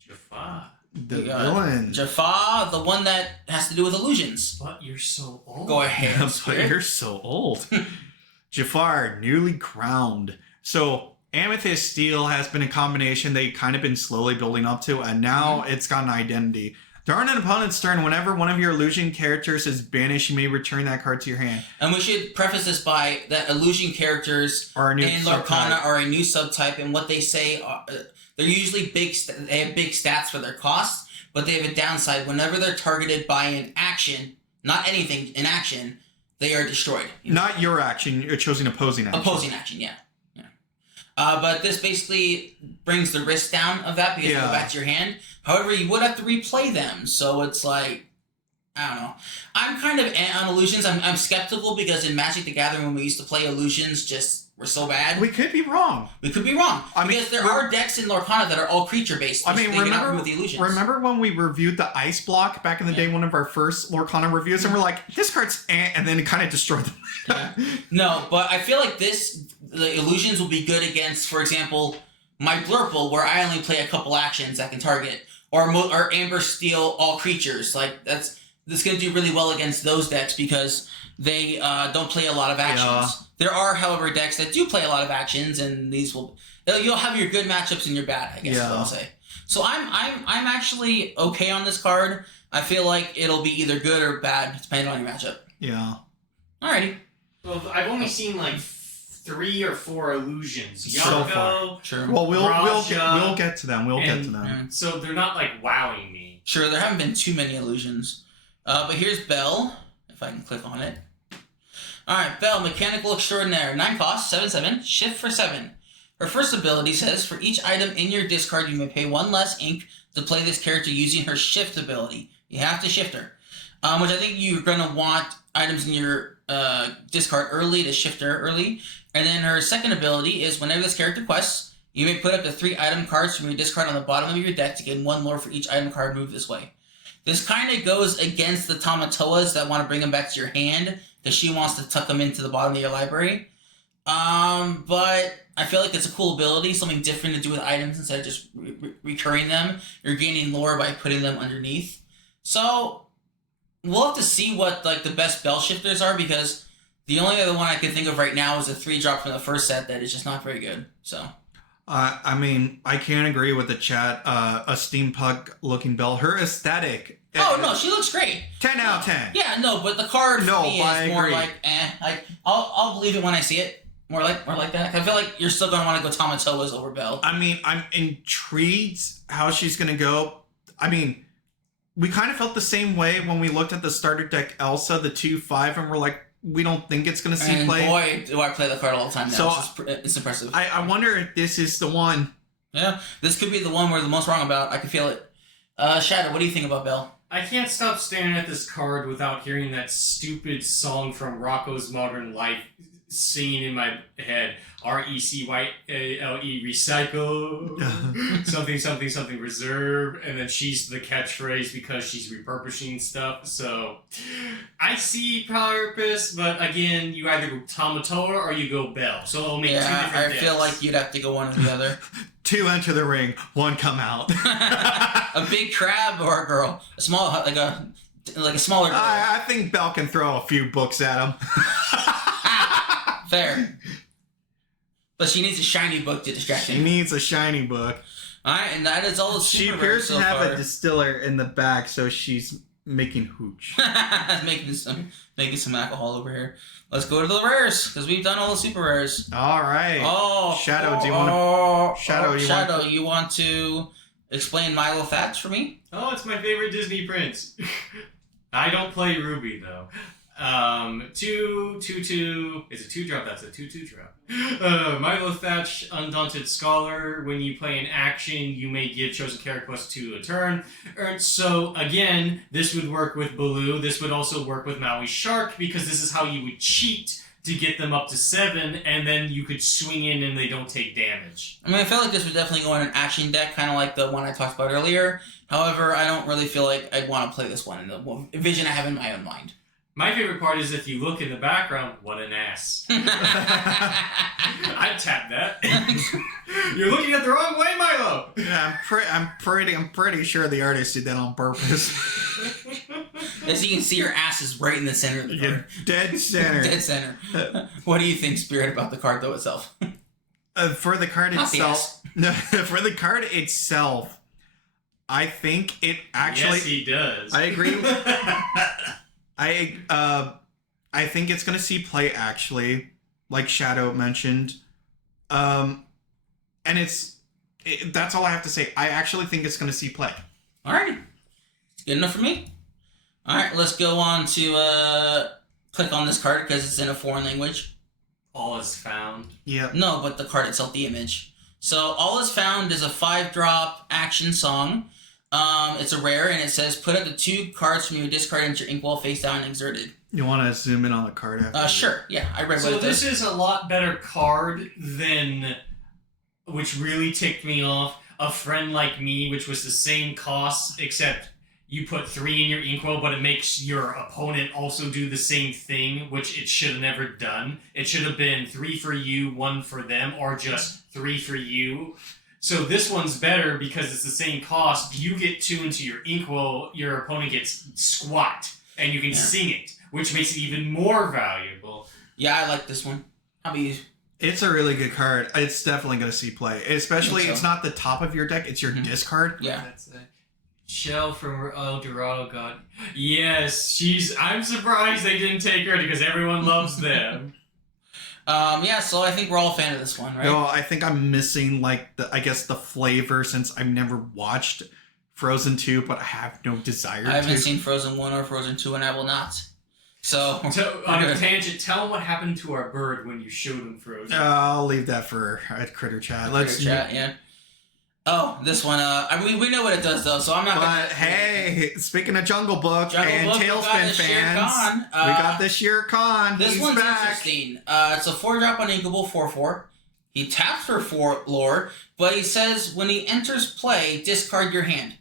Jafar. The We got villain. Jafar, the one that has to do with illusions. But you're so old. Go ahead, But Spirit. you're so old. Jafar, newly crowned. So, Amethyst Steel has been a combination they've kind of been slowly building up to, and now it's got an identity. During an opponent's turn, whenever one of your illusion characters is banished, you may return that card to your hand. And we should preface this by that illusion characters Or a new in subtype. Lorcana are a new subtype, and what they say are, they're usually big. They have big stats for their cost, but they have a downside. Whenever they're targeted by an action, not anything, an action, they are destroyed. Not your action, you're choosing opposing action. Opposing action, yeah. But this basically brings the risk down of that because you go Yeah. back to your hand. However, you would have to replay them, so it's like, I don't know. I'm kind of on illusions. I'm skeptical because in Magic the Gathering when we used to play illusions just were so bad. We could be wrong. We could be wrong. I mean, because there are decks in Lorcana that are all creature based. I mean, with the illusions. remember when we reviewed the Ice Block back in the day, one of our first Lorcana reviews, and we're like, this card's and then it kind of destroyed them. Yeah. No, but I feel like the illusions will be good against, for example, my Blurple, where I only play a couple actions that can target, or Amber Steel all creatures. Like this is going to do really well against those decks because they don't play a lot of actions. Yeah. There are, however, decks that do play a lot of actions, and you'll have your good matchups and your bad, I guess is what I'll say. So I'm actually okay on this card. I feel like it'll be either good or bad depending on your matchup. Yeah. Alrighty. Well, I've only seen like 3 or 4 illusions. So far. Yonko, Sure. Well, we'll Raja, get to them. We'll get to them. Yeah. so they're not like wowing me. Sure, there haven't been too many illusions. But here's Belle, if I can click on it. Alright, Belle, Mechanical Extraordinaire. 9 cost, 7/7, shift for 7. Her first ability says, for each item in your discard, you may pay 1 less ink to play this character using her shift ability. You have to shift her. Which I think you're going to want items in your discard early to shift her early. And then her second ability is, whenever this character quests, you may put up to 3 item cards from your discard on the bottom of your deck to gain 1 more for each item card moved this way. This kind of goes against the Tamatoas that want to bring them back to your hand, because she wants to tuck them into the bottom of your library. But I feel like it's a cool ability, something different to do with items instead of just recurring them. You're gaining lore by putting them underneath. So we'll have to see what like the best Bell shifters are, because the only other one I can think of right now is a 3-drop from the first set that is just not very good. So I mean, I can't agree with the chat. A steampunk looking Belle. Her aesthetic. oh no, she looks great. 10 out of 10. Yeah, no, but the card for me I is more agree. like Like I'll believe it when I see it. More like that. I feel like you're still gonna want to go Tamatoas over Belle. I mean, I'm intrigued how she's gonna go. I mean, we kind of felt the same way when we looked at the starter deck Elsa, the 2/5, and we're like, we don't think it's gonna see And play. boy, do I play the card all the time now. So, It's impressive. I wonder if this is the one. Yeah, this could be the one we're the most wrong about. I can feel it. Shadow, what do you think about Belle? I can't stop staring at this card without hearing that stupid song from Rocco's Modern Life singing in my head. RECYALE, recycle, something reserve, and then she's the catchphrase because she's repurposing stuff. So I see purpose, but again, you either go Tamatoa or you go Belle. So it'll make 2 different I decks. feel like you'd have to go one or the other. 2 enter the ring, 1 come out. A big crab or a girl? A small, like a smaller girl. I think Belle can throw a few books at him. Fair. But she needs a shiny book to distract She him. needs a shiny book. Alright, and that is all the She super appears rares to so have far. a distiller in the back, so she's making hooch. making some alcohol over here. Let's go to the rares, because we've done all the super rares. All right. Oh, Shadow, do you want to? Shadow, you want to explain Milo Thatch for me? Oh, it's my favorite Disney prince. I don't play Ruby though. 2/2. It's a 2-drop. That's a 2/2 drop. Milo Thatch, Undaunted Scholar. When you play an action, you may give chosen character +2 a turn. So again, this would work with Baloo. This would also work with Maui Shark, because this is how you would cheat to get them up to 7, and then you could swing in and they don't take damage. I mean, I feel like this would definitely go in an action deck, kind of like the one I talked about earlier. However, I don't really feel like I'd want to play this one in the vision I have in my own mind. My favorite part is if you look in the background, what an ass. I'd tap that. You're looking at the wrong way, Milo! Yeah, I'm pretty sure the artist did that on purpose. As you can see, your ass is right in the center of the card. Dead center. Dead center. What do you think, Spirit, about the card, though, itself? For the card Not the itself, for the card itself, I think it actually. Yes, he does. I agree. I think it's gonna see play actually, like Shadow mentioned, and that's all I have to say. I actually think it's gonna see play. Alrighty. Good enough for me. Alright, let's go on to click on this card because it's in a foreign language. All is found. Yeah. No, but the card itself, the image. So, All Is Found is a 5-drop action song. It's a rare, and it says, put up the 2 cards from your discard into your inkwell face down and exerted. You want to zoom in on the card after? Sure. Yeah, I read So what it this does. is a lot better card than, which really ticked me off, A Friend Like Me, which was the same cost, except you put 3 in your inkwell, but it makes your opponent also do the same thing, which it should have never done. It should have been 3 for you, 1 for them, or just 3 for you. So this one's better because it's the same cost. You get 2 into your ink while your opponent gets squat, and you can sing it, which makes it even more valuable. Yeah, I like this one. How about you? It's a really good card. It's definitely going to see play. Especially, it's not the top of your deck, it's your discard. Yeah. That's it. Shell from El Dorado God. Yes, I'm surprised they didn't take her because everyone loves them. Yeah, so I think we're all a fan of this one, right? No, I think I'm missing the flavor since I've never watched Frozen 2, but I have no desire to. I haven't seen Frozen 1 or Frozen 2, and I will not. So on a tangent, tell them what happened to our bird when you showed him Frozen. I'll leave that for Critter Chat. Yeah. Oh, this one. We know what it does though, so I'm not. But hey, speaking of Jungle Book and Tailspin fans, we got the Shere Khan. This He's one's back. interesting. It's a 4-drop uninkable 4/4. He taps for 4 lore, but he says when he enters play, discard your hand.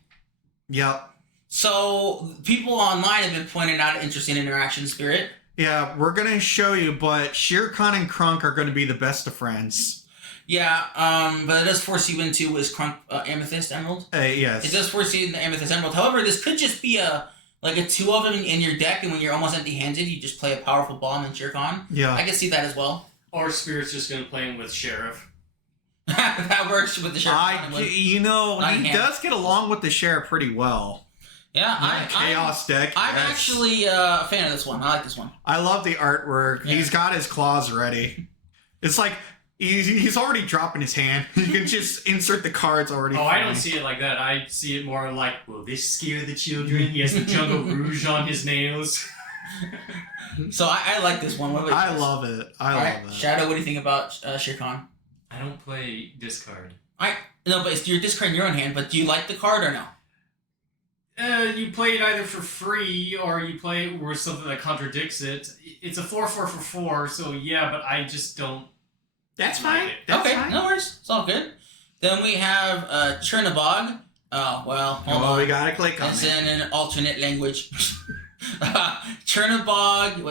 Yep. So people online have been pointing out an interesting interaction, Spirit. Yeah, we're gonna show you, but Shere Khan and Krunk are gonna be the best of friends. Yeah, but it does force you into his Krunk Amethyst Emerald. Yes. It does force you into the Amethyst Emerald. However, this could just be a 2 of them in your deck, and when you're almost empty-handed, you just play a powerful bomb and Shere Khan. Yeah. I can see that as well. Or Spirit's just going to play him with Sheriff. That works with the Shere Khan. He does get along with the Sheriff pretty well. Yeah, Chaos deck. I'm actually a fan of this one. I like this one. I love the artwork. Yeah. He's got his claws ready. It's like he's already dropping his hand. You can just insert the cards already. Oh, I don't see it like that. I see it more like, will this scare the children? He has the Jungle Rouge on his nails. So I like this one. What about I love it. I love it. Shadow, what do you think about Shere Khan? I don't play discard. No, but you're discarding your own hand. But do you like the card or no? You play it either for free or you play it with something that contradicts it. It's a 4/4 for 4, so yeah, but I just don't. That's fine. That's fine. No worries. It's all good. Then we have Chernabog. Oh, well, hold on. We gotta click on it. It's in an alternate language. Chernabog,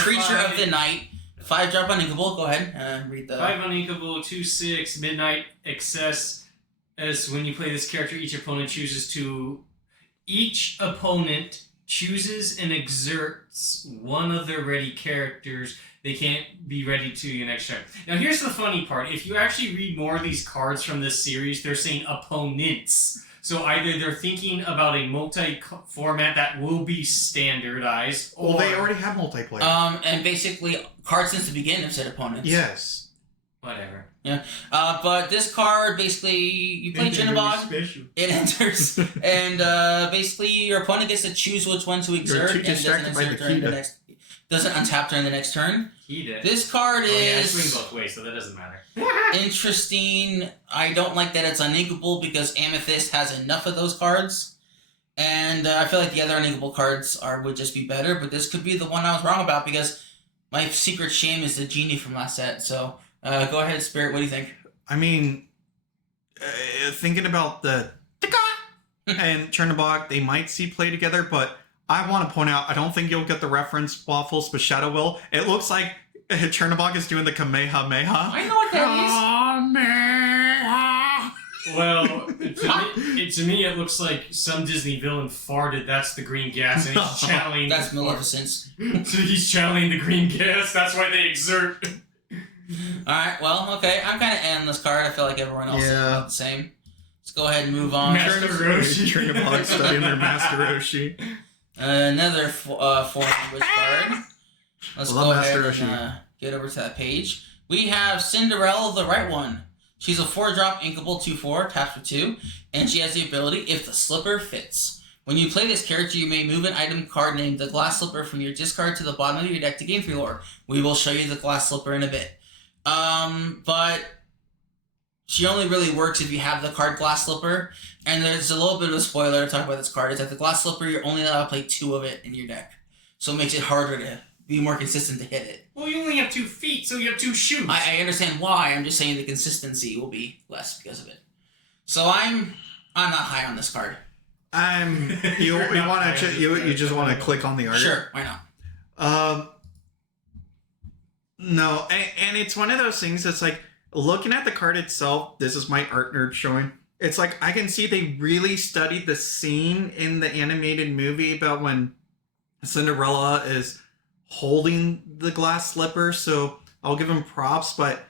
creature of the night. 5-drop uninkable. Go ahead. Read the... 5 uninkable, 2/6, midnight excess. As when you play this character, each opponent chooses and exerts one of their ready characters. They can't be ready to your next turn. Now, here's the funny part. If you actually read more of these cards from this series, they're saying opponents. So either they're thinking about a multi-format that will be standardized, or... Well, they already have multiplayer. And basically, cards since the beginning have said opponents. Yes. Whatever. Yeah. But this card, basically, you play Chernabog, it enters, and basically your opponent gets to choose which one to exert, and doesn't untap during the next turn. This card is... yeah, I swing both ways, so that doesn't matter. Interesting. I don't like that it's uninkable because Amethyst has enough of those cards. And I feel like the other uninkable cards would just be better, but this could be the one I was wrong about because my secret shame is the genie from last set. So go ahead, Spirit. What do you think? I mean, thinking about the and Chernabog, they might see play together, but I want to point out, I don't think you'll get the reference, Waffles, but Shadow will. It looks like Chernabog is doing the Kamehameha. I know what that is. Well, to me, it looks like some Disney villain farted. That's the green gas, and he's channeling... That's Maleficence. So he's channeling the green gas. That's why they exert. Alright, well, okay. I'm kind of on this card. I feel like everyone else is about the same. Let's go ahead and move on. Master Roshi. Chernabog studying their Master Roshi. Another foreign language card. Let's go ahead and get over to that page. We have Cinderella, the right one. She's a 4-drop inkable 2/4, taps for 2, and she has the ability, if the slipper fits. When you play this character, you may move an item card named the glass slipper from your discard to the bottom of your deck to gain 3 lore. We will show you the glass slipper in a bit. But she only really works if you have the card glass slipper. And there's a little bit of a spoiler to talk about this card, is that the glass slipper, you're only allowed to play 2 of it in your deck. So it makes it harder to be more consistent to hit it. Well, you only have 2 feet, so you have 2 shoes. I understand why, I'm just saying the consistency will be less because of it. So I'm not high on this card. You just want to click on the art? Sure, why not? No, and it's one of those things that's like, looking at the card itself, this is my art nerd showing. It's like I can see they really studied the scene in the animated movie about when Cinderella is holding the glass slipper, so I'll give him props. But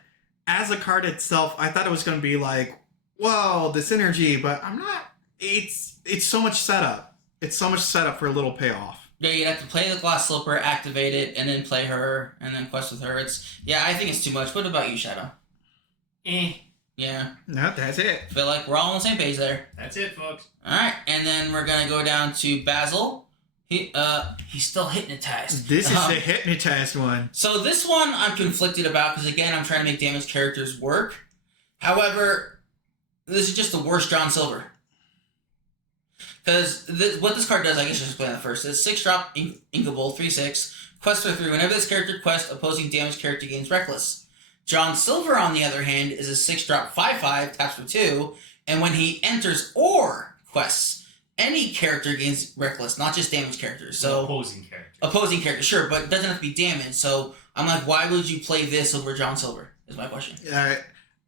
as a card itself, I thought it was going to be like, whoa, this energy, but I'm not. It's so much setup. It's so much setup for a little payoff. Yeah, you'd have to play the glass slipper, activate it, and then play her, and then quest with her. I think it's too much. What about you, Shadow? Yeah. No, that's it. Feel like we're all on the same page there. That's it, folks. Alright, and then we're gonna go down to Basil. He's still hypnotized. This is the hypnotized one. So this one I'm conflicted about, because again, I'm trying to make damaged characters work. However, this is just the worst John Silver. Because what this card does, I guess I should explain that first. It's 6-drop Inkable, 3/6. Quest for 3. Whenever this character quests, opposing damaged character gains Reckless. John Silver, on the other hand, is a 6-drop 5/5, taps for 2, and when he enters or quests, any character gains Reckless, not just damaged characters. So opposing character. Opposing character, sure, but it doesn't have to be damaged. So I'm like, why would you play this over John Silver? Is my question.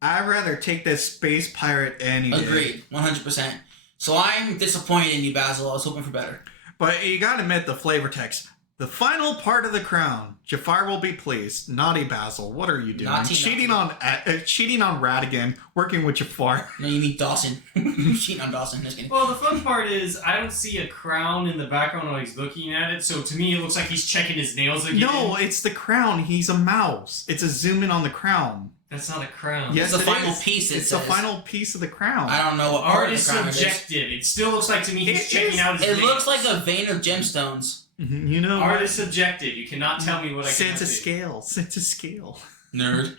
I'd rather take this space pirate any day. Agreed, 100%. So I'm disappointed in you, Basil. I was hoping for better. But you gotta admit the flavor text. The final part of the crown. Jafar will be pleased. Naughty Basil, what are you doing? Cheating on Radigan, working with Jafar. No, you mean Dawson. Cheating on Dawson. Just kidding. Well, the fun part is I don't see a crown in the background while he's looking at it, so to me it looks like he's checking his nails again. No, it's the crown. He's a mouse. It's a zoom in on the crown. That's not a crown. Yes, it's the final piece. It's the final piece of the crown. I don't know what art is subjective. It still looks like to me he's checking out his nails. It looks like a vein of gemstones. You know, art is subjective. You cannot tell me what I can do. Sense a scale. Nerd.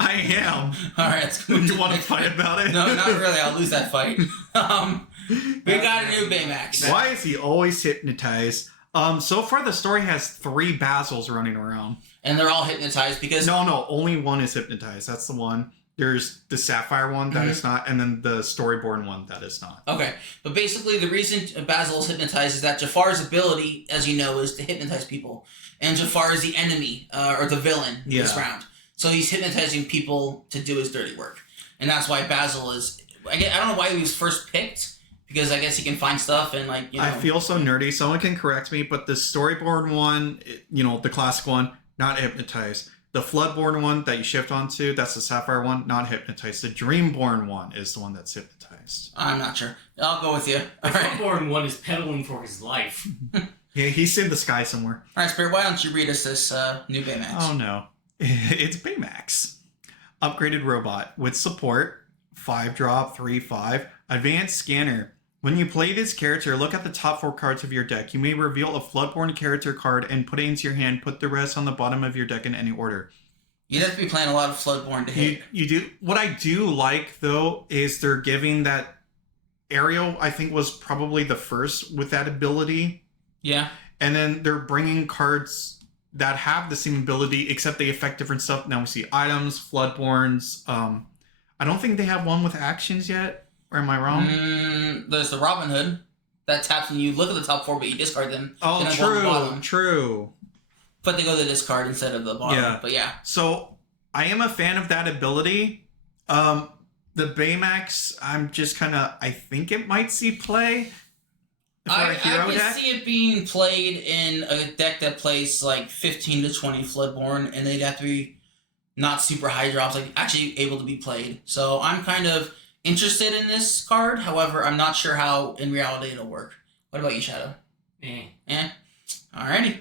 I am. Alright, let's go. You want to fight about it? No, not really. I'll lose that fight. We got a new Baymax. Why is he always hypnotized? So far the story has 3 Basils running around. And they're all hypnotized because... No, only one is hypnotized. That's the one. There's the Sapphire one that is not, and then the Storyborn one that is not. Okay, but basically the reason Basil is hypnotized is that Jafar's ability, as you know, is to hypnotize people. And Jafar is the enemy, or the villain this round. So he's hypnotizing people to do his dirty work. And that's why Basil is... I don't know why he was first picked, because I guess he can find stuff and, like, you know... I feel so nerdy. Someone can correct me, but the Storyborn one, you know, the classic one, not hypnotized. The Floodborn one that you shift onto, that's the Sapphire one, not hypnotized. The Dreamborn one is the one that's hypnotized. I'm not sure. I'll go with you. The Floodborn one is pedaling for his life. Yeah, he's in the sky somewhere. Alright, Spirit, why don't you read us this new Baymax? Oh, no. It's Baymax. Upgraded robot with support, 5-drop, 3/5, advanced scanner. When you play this character, look at the top 4 cards of your deck. You may reveal a Floodborn character card and put it into your hand. Put the rest on the bottom of your deck in any order. You'd have to be playing a lot of Floodborn to hit. You do. What I do like, though, is they're giving that... Ariel, I think, was probably the first with that ability. Yeah. And then they're bringing cards that have the same ability, except they affect different stuff. Now we see items, Floodborns. I don't think they have one with actions yet. Or am I wrong? There's the Robin Hood that taps when you look at the top 4, but you discard them. Oh, true. But they go to the discard instead of the bottom. Yeah. But yeah. So I am a fan of that ability. The Baymax, I'm just kind of... I think it might see play. I can see it being played in a deck that plays like 15 to 20 Floodborn, and they'd have to be not super high drops, like actually able to be played. So I'm kind of interested in this card. However, I'm not sure how in reality it'll work. What about you, Shadow? Alrighty.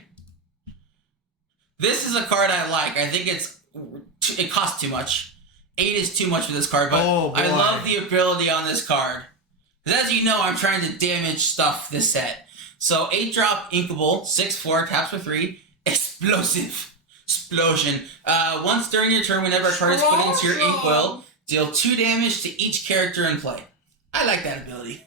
This is a card I like. I think it costs too much. 8 is too much for this card, but I love the ability on this card. Because as you know, I'm trying to damage stuff this set. So 8-drop Inkable, 6/4, taps for 3, explosive explosion. Once during your turn, whenever a card is put into your inkwell, deal 2 damage to each character in play. I like that ability.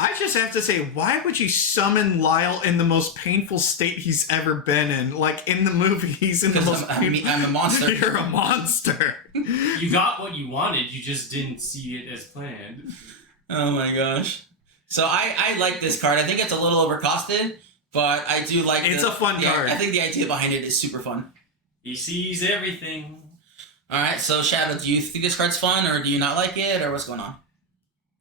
I just have to say, why would you summon Lyle in the most painful state he's ever been in? Like, in the movie, he's in the most painful... I'm a monster. You're a monster. You got what you wanted, you just didn't see it as planned. Oh my gosh. So I like this card. I think it's a little overcosted, but I do like It's a fun card. I think the idea behind it is super fun. He sees everything. All right, so Shadow, do you think this card's fun, or do you not like it, or what's going on?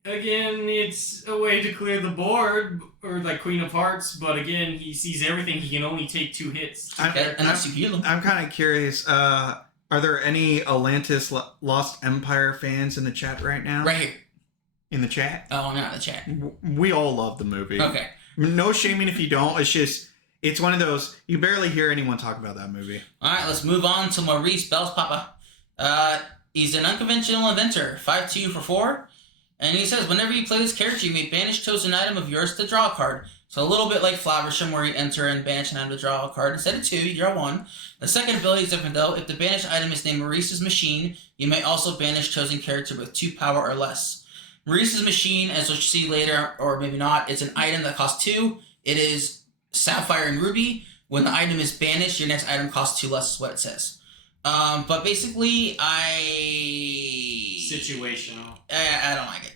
Again, it's a way to clear the board, or like Queen of Hearts, but again, he sees everything. He can only take 2 hits. Okay, unless you heal them. I'm kind of curious. Are there any Atlantis Lost Empire fans in the chat right now? Right here. In the chat? Oh, I'm not in the chat. We all love the movie. Okay. No shaming if you don't. It's just, it's one of those, you barely hear anyone talk about that movie. All right, let's move on to Maurice Bell's Papa. He's an unconventional inventor, 5-2 for 4. And he says, whenever you play this character, you may banish chosen item of yours to draw a card. So a little bit like Flaversham, where you enter and banish an item to draw a card. Instead of 2, you draw 1. The second ability is different though. If the banished item is named Maurice's Machine, you may also banish chosen character with 2 power or less. Maurice's Machine, as you'll see later, or maybe not, is an item that costs 2. It is Sapphire and Ruby. When the item is banished, your next item costs 2 less, is what it says. But basically, Situational. I don't like it.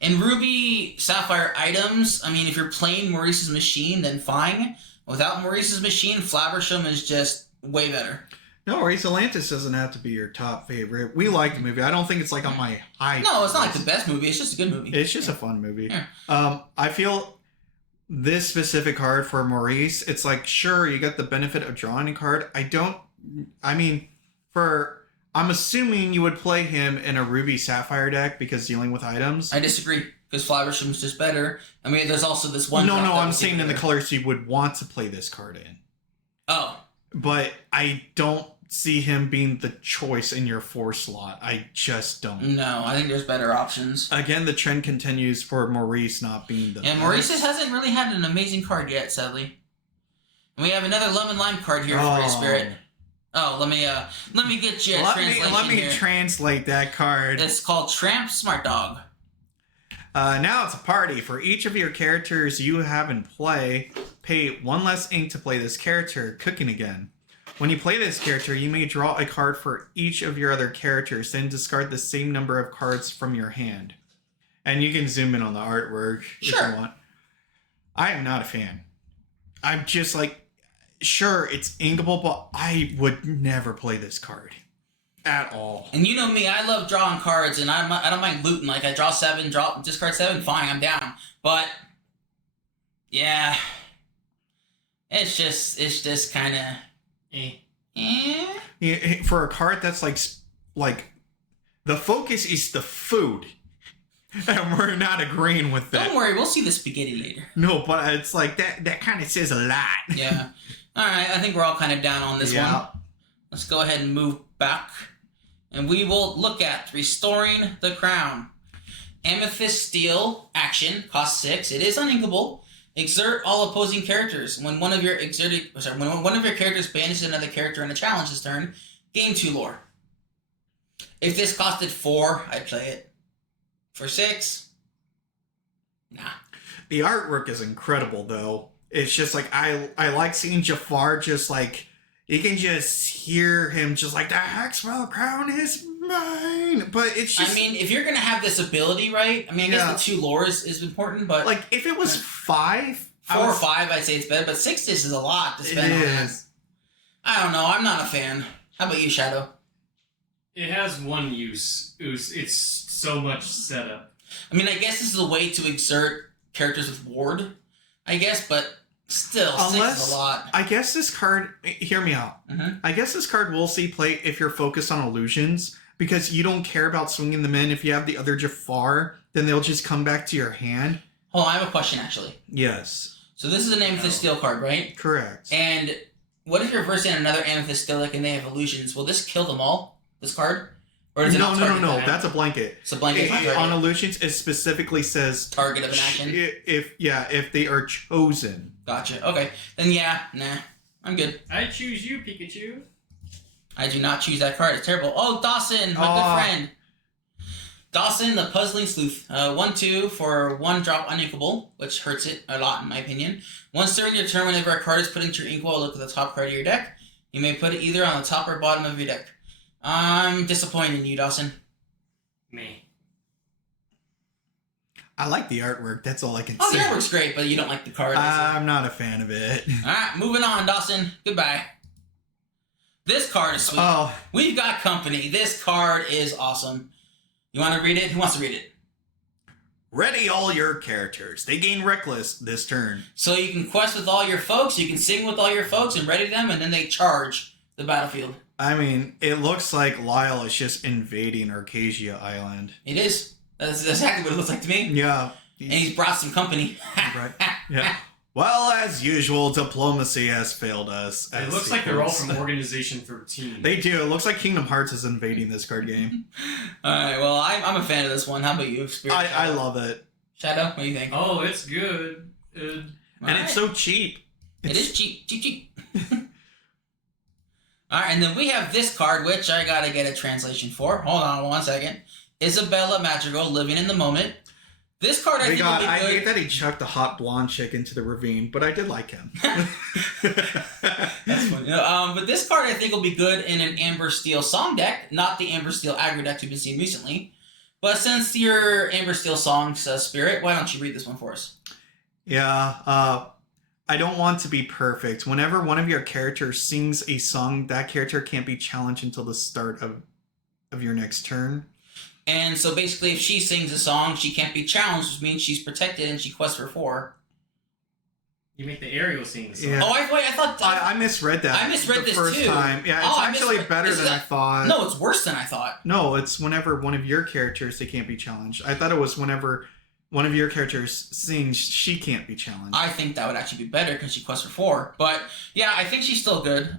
And Ruby Sapphire items, I mean, if you're playing Maurice's Machine, then fine. Without Maurice's Machine, Flaversham is just way better. No worries, Atlantis doesn't have to be your top favorite. We like the movie. I don't think it's like on my high. No, it's not like the best movie. It's just a good movie. It's just a fun movie. Yeah. I feel this specific card for Maurice, it's like, sure, you get the benefit of drawing a card. I'm assuming you would play him in a Ruby Sapphire deck because dealing with items. I disagree, because Flaversham's just better. I mean, there's also this one... No, I'm saying in the colors you would want to play this card in. Oh. But I don't see him being the choice in your 4 slot. I just don't. No, I think there's better options. Again, the trend continues for Maurice not being the best. Maurice hasn't really had an amazing card yet, sadly. And we have another Lemon Lime card here for your Spirit. Oh, let me get you a translation Let me here. translate that card. It's called Tramp Smart Dog. Now it's a party. For each of your characters you have in play, pay 1 less ink to play this character, cooking again. When you play this character, you may draw a card for each of your other characters, then discard the same number of cards from your hand. And you can zoom in on the artwork if you want. I am not a fan. I'm just like, sure, it's inkable, but I would never play this card. At all. And you know me, I love drawing cards, and I don't mind looting. Like, I draw 7, discard 7, fine, I'm down. But, yeah. It's just kind of... For a card that's like the focus is the food, and we're not agreeing with that. Don't worry, we'll see the spaghetti later. No, but it's like that kind of says a lot. Yeah. All right, I think we're all kind of down on this one. Let's go ahead and move back, and we will look at Restoring the Crown. Amethyst Steel action costs 6. It is uninkable. Exert all opposing characters. When one of your characters banishes another character in a challenge this turn, gain 2 lore. If this costed 4, I'd play it. For 6, nah. The artwork is incredible, though. It's just like I like seeing Jafar just like you can just hear him just like the Hexwell Crown is mine. But it's just, I mean, if you're gonna have this ability, right? I mean, I guess the 2 lore is important, but like if it was 5, 4 or 5, I'd say it's better. But 6 is a lot to spend on that. I don't know. I'm not a fan. How about you, Shadow? It has one use. It's so much setup. I mean, I guess this is a way to exert characters with ward. I guess, but still, 6 is a lot. I guess this card... Hear me out. Mm-hmm. I guess this card will see play if you're focused on illusions, because you don't care about swinging them in. If you have the other Jafar, then they'll just come back to your hand. Hold on, I have a question, actually. Yes. So this is an Amethyst Steel card, right? Correct. And what if you're versing another Amethyst Steel deck and they have illusions? Will this kill them all, this card? Or is it No. that? That's a blanket. It's a blanket. On illusions, it specifically says target of an action. If they are chosen. Gotcha. Okay. Then nah. I'm good. I choose you, Pikachu. I do not choose that card. It's terrible. Oh, Dawson, my good friend. Dawson, the Puzzling Sleuth. 1/2 for 1 drop uninkable, which hurts it a lot in my opinion. Once during your turn, whenever a card is put into your inkwell, look at the top card of your deck. You may put it either on the top or bottom of your deck. I'm disappointed in you, Dawson. Me. I like the artwork. That's all I can say. Oh, the artwork's great, but you don't like the card. I'm not a fan of it. Alright, moving on, Dawson. Goodbye. This card is sweet. Oh, We've got company. This card is awesome. You want to read it? Who wants to read it? ready all your characters. They gain reckless this turn. So you can quest with all your folks, you can sing with all your folks and ready them, and then they charge the battlefield. I mean, it looks like Lyle is just invading Archazia Island. It is. That's exactly what it looks like to me. Yeah. And he's brought some company. Right. Yeah. Well, as usual, diplomacy has failed us. It looks like they're all from Organization 13. They do. It looks like Kingdom Hearts is invading this card game. Alright, well, I'm a fan of this one. How about you, Spirit? I love it. Shadow, what do you think? Oh, it's good. And it's so cheap. It is cheap. Cheap. Alright, and then we have this card, which I gotta get a translation for. Hold on 1 second. Isabella Madrigal, Living in the Moment. This card I think will be good. I hate that he chucked the hot blonde chick into the ravine, but I did like him. That's funny. But this card I think will be good in an Amber Steel song deck, not the Amber Steel aggro deck we've been seeing recently. But since your Amber Steel songs Spirit, why don't you read this one for us? Yeah, I don't want to be perfect. Whenever one of your characters sings a song, that character can't be challenged until the start of your next turn. And so basically, if she sings a song, she can't be challenged, which means she's protected and she quests for 4. You make the Ariel sing the song. Yeah. Oh, I thought... I misread that. I misread the this first too. time. Yeah, it's Oh, I actually misread- better is than I that- thought. No, it's worse than I thought. No, it's whenever one of your characters, they can't be challenged. I thought it was whenever one of your characters sings, she can't be challenged. I think that would actually be better because she quests for 4. But yeah, I think she's still good.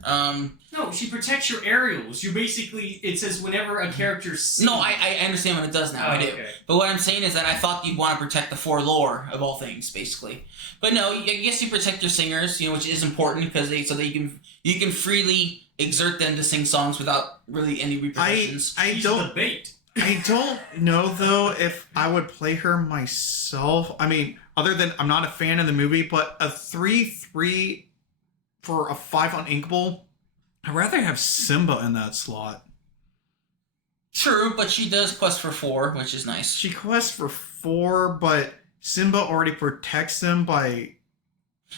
No, she protects your aerials. You basically, it says whenever a character sings. No, I understand what it does now. Oh, I do. okay. But what I'm saying is that I thought you'd want to protect the 4 lore of all things, basically. But no, I guess you protect your singers, which is important because so that you can freely exert them to sing songs without really any repercussions. She's the bait. I don't know, though, if I would play her myself. I mean, other than I'm not a fan of the movie, but a 3/3 for a 5 on Inkable, I'd rather have Simba in that slot. True, but she does quest for 4, which is nice. She quests for 4, but Simba already protects them by...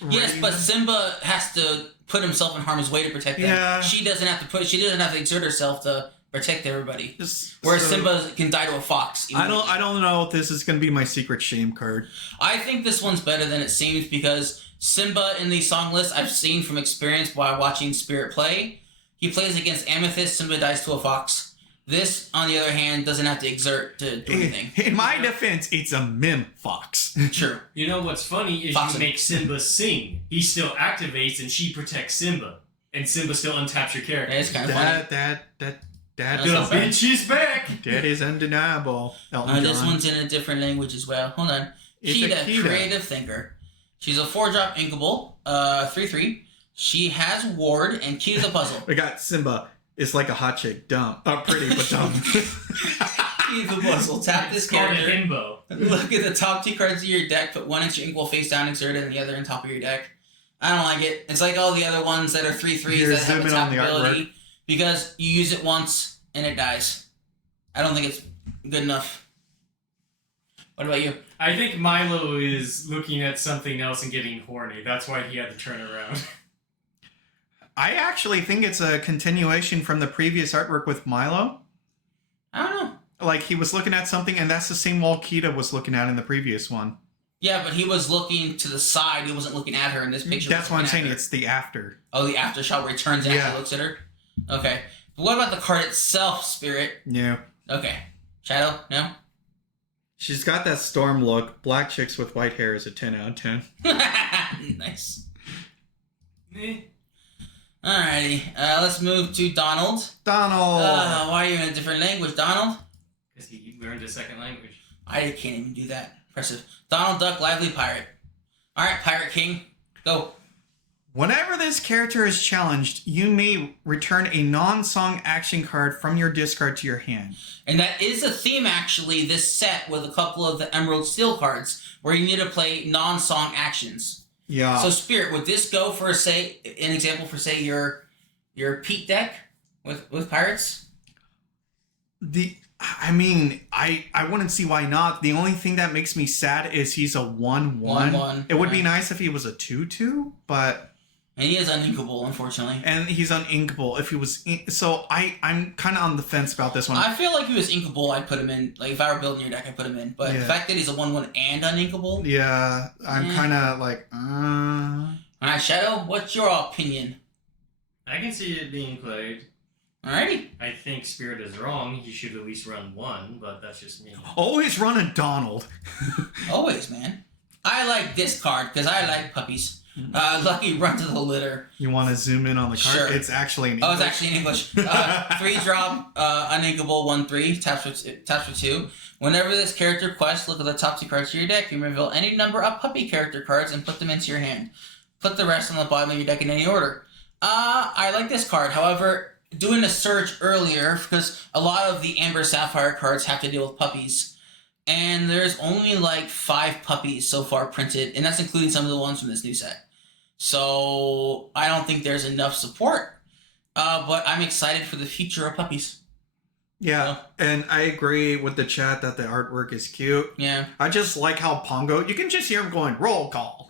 Yes, but Simba has to put himself in harm's way to protect them. Yeah. She doesn't have to exert herself to protect everybody. Whereas So- Simba can die to a fox. I don't know if this is going to be my secret shame card. I think this one's better than it seems because Simba in the song list I've seen from experience while watching Spirit play. He plays against Amethyst, Simba dies to a fox. This, on the other hand, doesn't have to exert to do anything. In my defense, it's a mim fox. True. You know what's funny is Foxing. you make Simba sing. He still activates and she protects Simba. And Simba still untaps your character. It's kind of funny. That That's The not bad. bitch is back! that is undeniable. Elton This John. one's in a different language as well. Hold on. It's a Kita, Kita. creative thinker. She's a 4-drop inkable, 3/3. She has ward and key to the puzzle. We got Simba. It's like a hot chick. Dumb. Pretty, but dumb. Key to the puzzle. Tap this It's called a character. himbo. Look at the top 2 cards of your deck. Put one into your inkable face down, exerted, and the other on top of your deck. I don't like it. It's like all the other ones that are 3/3s Here, that have zoom a in tap on the ability because you use it once and it dies. I don't think it's good enough. What about you? I think Milo is looking at something else and getting horny. That's why he had to turn around. I actually think it's a continuation from the previous artwork with Milo. I don't know. Like, he was looking at something, and that's the same wall Kita was looking at in the previous one. Yeah, but he was looking to the side. He wasn't looking at her in this picture. That's what I'm saying. Her. It's the after. Oh, the after shot where he turns and Yeah. actually looks at her? Okay. But what about the card itself, Spirit? Yeah. Okay. Shadow? No? She's got that storm look. Black chicks with white hair is a 10 out of 10. Nice. Eh. Alrighty. Let's move to Donald. Donald! Why are you in a different language, Donald? Because he learned a second language. I can't even do that. Impressive. Donald Duck, Lively Pirate. Alright, Pirate King. Go. Whenever this character is challenged, you may return a non-song action card from your discard to your hand. And that is a theme, actually, this set with a couple of the Emerald Steel cards where you need to play non-song actions. Yeah. So, Spirit, would this go for, say, an example for, say, your Pete deck with Pirates? I mean, I wouldn't see why not. The only thing that makes me sad is he's a 1/1. 1/1, It would be right. nice if he was a 2/2, but... And he is uninkable, unfortunately. And he's uninkable. If he was... So I'm kind of on the fence about this one. I feel like if he was inkable, I'd put him in. Like, if I were building your deck, I'd put him in. But the fact that he's a 1/1 and uninkable... Yeah, I'm kind of like... Alright, Shadow, what's your opinion? I can see it being played. Alrighty. I think Spirit is wrong. He should at least run one, but that's just me. Always run a Donald. Always, man. I like this card because I like puppies. Lucky run to the litter. You want to zoom in on the card? Sure. It's actually in English. Oh, it's actually in English. 3-drop, uninkable, 1/3, taps for 2. Whenever this character quests, look at the top 2 cards of your deck. You reveal any number of puppy character cards and put them into your hand. Put the rest on the bottom of your deck in any order. I like this card. However, doing a search earlier, because a lot of the Amber Sapphire cards have to deal with puppies. And there's only like 5 puppies so far printed, and that's including some of the ones from this new set. So I don't think there's enough support, but I'm excited for the future of puppies. Yeah, and I agree with the chat that the artwork is cute. Yeah. I just like how Pongo, you can just hear him going, roll call.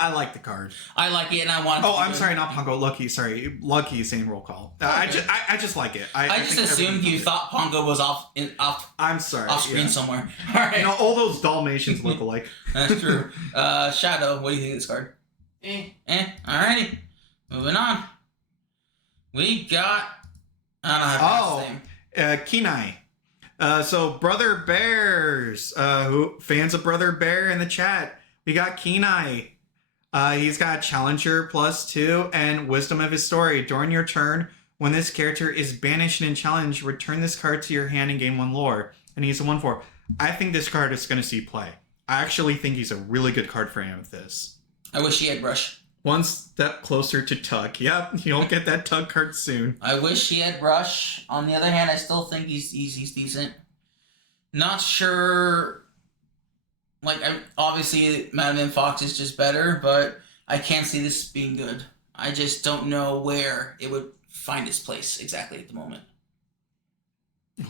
I like the card. I like it, and I want. I'm sorry, not Pongo. Lucky, sorry, Lucky is saying roll call. Okay. I just like it. I just assumed you thought Pongo was off I'm sorry, off screen somewhere. All right. All those Dalmatians look alike. That's true. Shadow, what do you think of this card? Alrighty. Moving on. We got. I don't know how to pronounce his name. Kenai. So Brother Bears. Who fans of Brother Bear in the chat? We got Kenai. He's got Challenger +2 and Wisdom of his Story. During your turn, when this character is banished in Challenge, return this card to your hand and gain 1 lore. And he's a 1/4. I think this card is going to see play. I actually think he's a really good card for Amethyst. I wish he had Brush. One step closer to Tug. Yep, you'll get that Tug card soon. I wish he had Brush. On the other hand, I still think he's decent. Not sure. Like, obviously, Madman Fox is just better, but I can't see this being good. I just don't know where it would find its place exactly at the moment.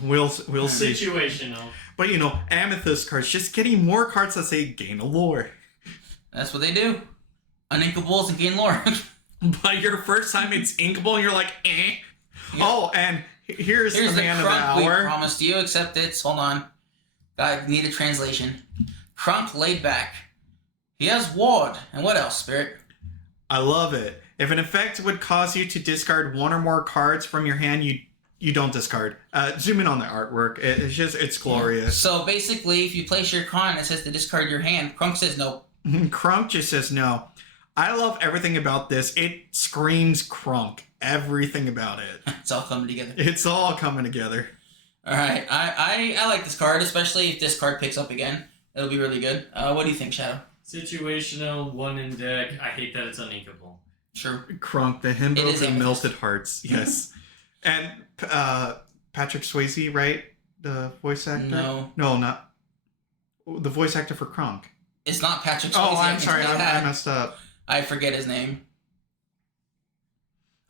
We'll see. Situational. But Amethyst cards, just getting more cards that say gain a lore. That's what they do. Uninkables and gain lore. But your first time it's inkable and you're like, eh. Yeah. Oh, and here's the man of the hour. We promised you, except it's, hold on. I need a translation. Crunk laid back. He has Ward. And what else, Spirit? I love it. If an effect would cause you to discard 1 or more cards from your hand, you don't discard. Zoom in on the artwork. It's glorious. So basically, if you place your con and it says to discard your hand, Crunk says no. Crunk just says no. I love everything about this. It screams Crunk. Everything about it. It's all coming together. It's all coming together. All right. I like this card, especially if this card picks up again. It'll be really good. What do you think, Shadow? Situational, 1 in deck. I hate that it's uninkable. Sure. Crunk, the hymn of the melted hearts. Yes. And Patrick Swayze, right? The voice actor? No. No, not. The voice actor for Crunk. It's not Patrick Swayze. Oh, I'm sorry. I messed up. I forget his name.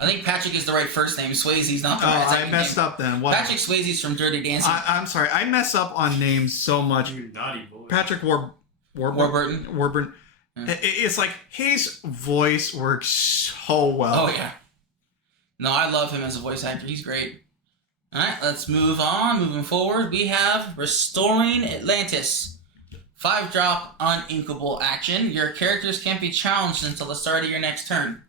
I think Patrick is the right first name. Swayze's not the right second name. I messed up then. What? Patrick Swayze's from Dirty Dancing. I'm sorry. I mess up on names so much. You naughty boy. Patrick Warburton. Warburton. Yeah. It's like his voice works so well. Oh, yeah. No, I love him as a voice actor. He's great. All right, let's move on. Moving forward, we have Restoring Atlantis. 5-drop uninkable action. Your characters can't be challenged until the start of your next turn.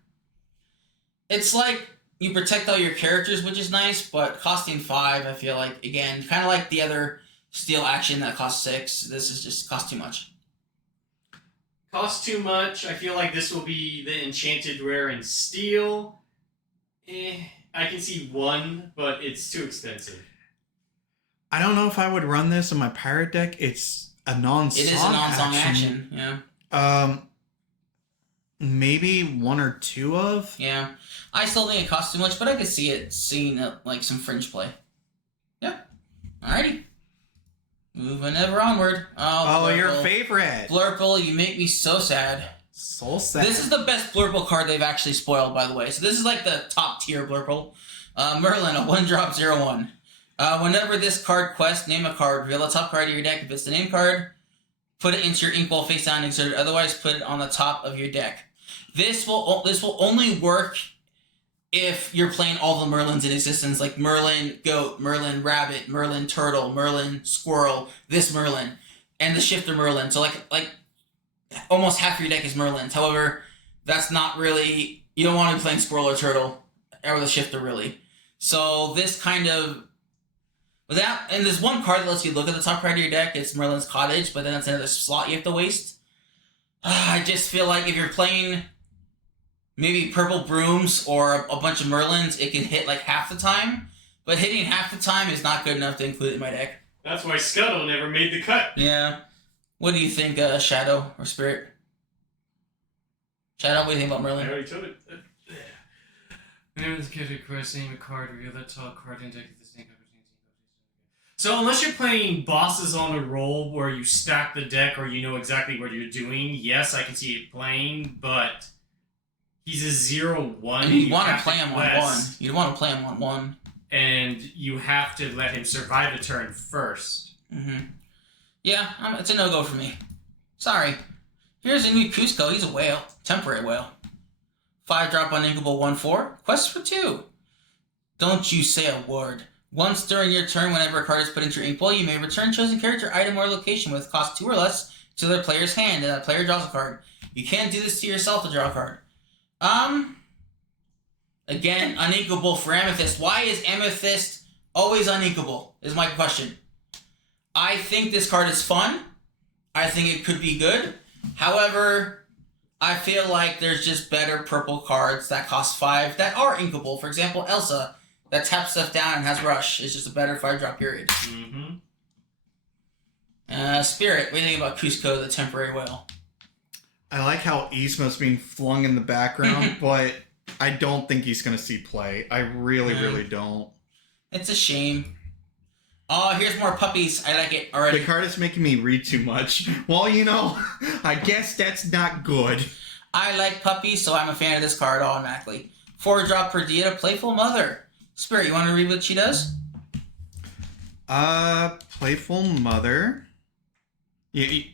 It's like you protect all your characters, which is nice, but costing 5, I feel like, again, kind of like the other steel action that costs 6. This is just cost too much. Costs too much. I feel like this will be the enchanted rare in steel. I can see 1, but it's too expensive. I don't know if I would run this in my pirate deck. It's a non-song It is a non-song action, yeah. Maybe 1 or 2 of? Yeah. I still think it costs too much, but I could see it seeing like some fringe play. Yeah. Alrighty. Moving ever onward. Oh, your favorite. Blurple, you make me so sad. So sad. This is the best Blurple card they've actually spoiled, by the way. So this is like the top tier Blurple. Merlin, a 1-drop 0/1. Whenever this card quests, name a card. Reveal the top card of your deck. If it's the name card, put it into your inkwell face down and insert it. Otherwise, put it on the top of your deck. This will only work if you're playing all the Merlins in existence, like Merlin Goat, Merlin Rabbit, Merlin Turtle, Merlin Squirrel, this Merlin, and the Shifter Merlin. So like almost half your deck is Merlins. However, that's not really, you don't want to be playing Squirrel or Turtle or the Shifter really. So this kind of and there's one card that lets you look at the top card of your deck. It's Merlin's Cottage, but then that's another slot you have to waste. I just feel like if you're playing maybe Purple Brooms or a bunch of Merlins, it can hit like half the time. But hitting half the time is not good enough to include it in my deck. That's why Scuttle never made the cut. Yeah. What do you think, Shadow or Spirit? Shadow, what do you think about Merlin? I already told it. Whenever this character requests name a card, reveal that top card in deck at the same time. So unless you're playing bosses on a roll where you stack the deck or you know exactly what you're doing, yes, I can see it playing, but he's a 0/1. And you want to play him on 1. You want to play him on 1. And you have to let him survive the turn first. Mm-hmm. Yeah, it's a no-go for me. Sorry. Here's a new Cusco. He's a whale. Temporary whale. 5-drop uninkable 1/4. Quest for 2. Don't you say a word. Once during your turn, whenever a card is put into your ink pool, you may return chosen character, item, or location with cost 2 or less to their player's hand, and that player draws a card. You can't do this to yourself to draw a card. Again, uninkable for Amethyst. Why is Amethyst always uninkable, is my question. I think this card is fun. I think it could be good. However, I feel like there's just better purple cards that cost 5 that are inkable. For example, Elsa, that taps stuff down and has Rush. It's just a better 5-drop period. Mm-hmm. Spirit, what do you think about Cusco, the temporary whale? I like how Yzma's being flung in the background, but I don't think he's going to see play. I really don't. It's a shame. Oh, here's more puppies. I like it already. The card is making me read too much. Well, I guess that's not good. I like puppies, so I'm a fan of this card automatically. 4-drop Perdita, Playful Mother. Spirit, you want to read what she does? Playful Mother. Yeah. You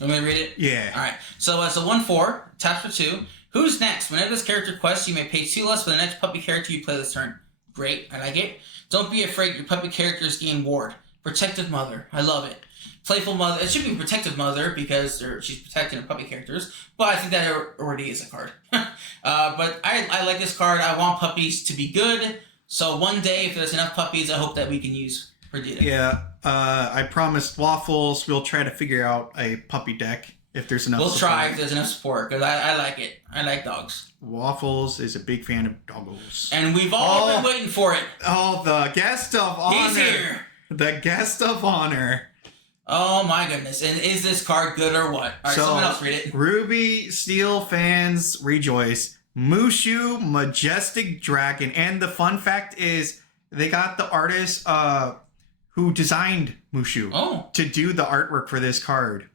want me to read it? Yeah. Alright, so it's a 1/4, taps for 2. Who's next? Whenever this character quests, you may pay 2 less for the next puppy character you play this turn. Great, I like it. Don't be afraid, your puppy characters gain ward. Protective Mother, I love it. Playful Mother, it should be Protective Mother because she's protecting her puppy characters, but I think that already is a card. But I like this card. I want puppies to be good, so one day if there's enough puppies, I hope that we can use Perdita. Yeah, I promised Waffles we'll try to figure out a puppy deck if there's enough We'll support. try if there's enough support, because I like it. I like dogs. Waffles is a big fan of doggos. And we've all been waiting for it. Oh, the guest of honor. He's here. The guest of honor. Oh my goodness. And is this card good or what? Alright, someone else read it. Ruby Steel fans rejoice. Mushu Majestic Dragon. And the fun fact is they got the artist who designed Mushu to do the artwork for this card.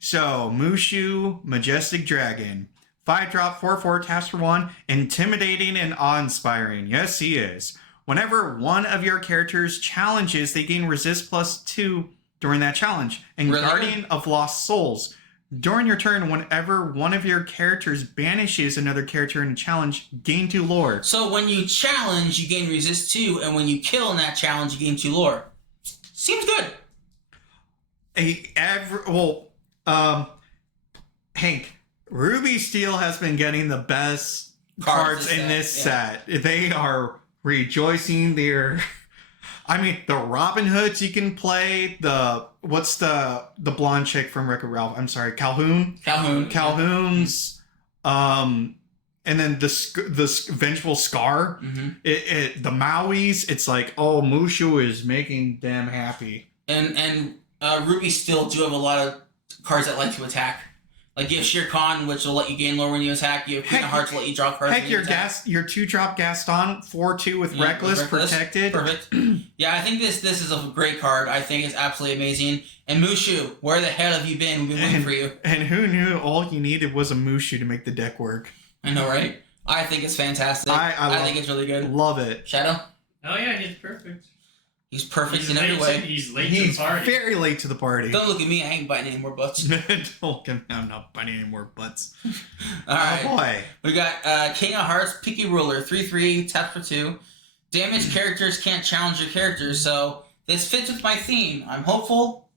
So, Mushu Majestic Dragon. 5-drop, 4/4, taps for 1. Intimidating and awe-inspiring. Yes, he is. Whenever one of your characters challenges, they gain resist +2 during that challenge. And Really? Guardian of Lost Souls. During your turn, whenever one of your characters banishes another character in a challenge, gain 2 lore. So when you challenge, you gain resist 2, and when you kill in that challenge, you gain 2 lore. Seems good. Hank, Ruby Steel has been getting the best cards in this set. They are rejoicing. The Robin Hoods you can play. What's the blonde chick from Wreck-It Ralph? I'm sorry, Calhoun. Calhoun's. And then the Vengeful Scar. Mm-hmm. The Mauis. It's like, oh, Mushu is making them happy. And Ruby still do have a lot of cards that like to attack. Like you have Shere Khan, which will let you gain lore when you attack. You have Queen of Hearts will let you draw cards. Heck, your 2-drop Gaston 4/2 with Reckless protected. Perfect. Yeah, I think this is a great card. I think it's absolutely amazing. And Mushu, where the hell have you been? We've been waiting for you. And who knew all you needed was a Mushu to make the deck work? I know, right? I think it's fantastic. I think it's really good. Love it. Shadow? Oh yeah, he's perfect. He's perfect He's in every late way. He's late to He's the party. very late to the party. Don't look at me. I ain't biting any more butts. I'm not biting any more butts. All right. Oh boy. We got King of Hearts, Picky Ruler, 3/3, tap for 2. Damaged characters can't challenge your characters, so this fits with my theme. I'm hopeful.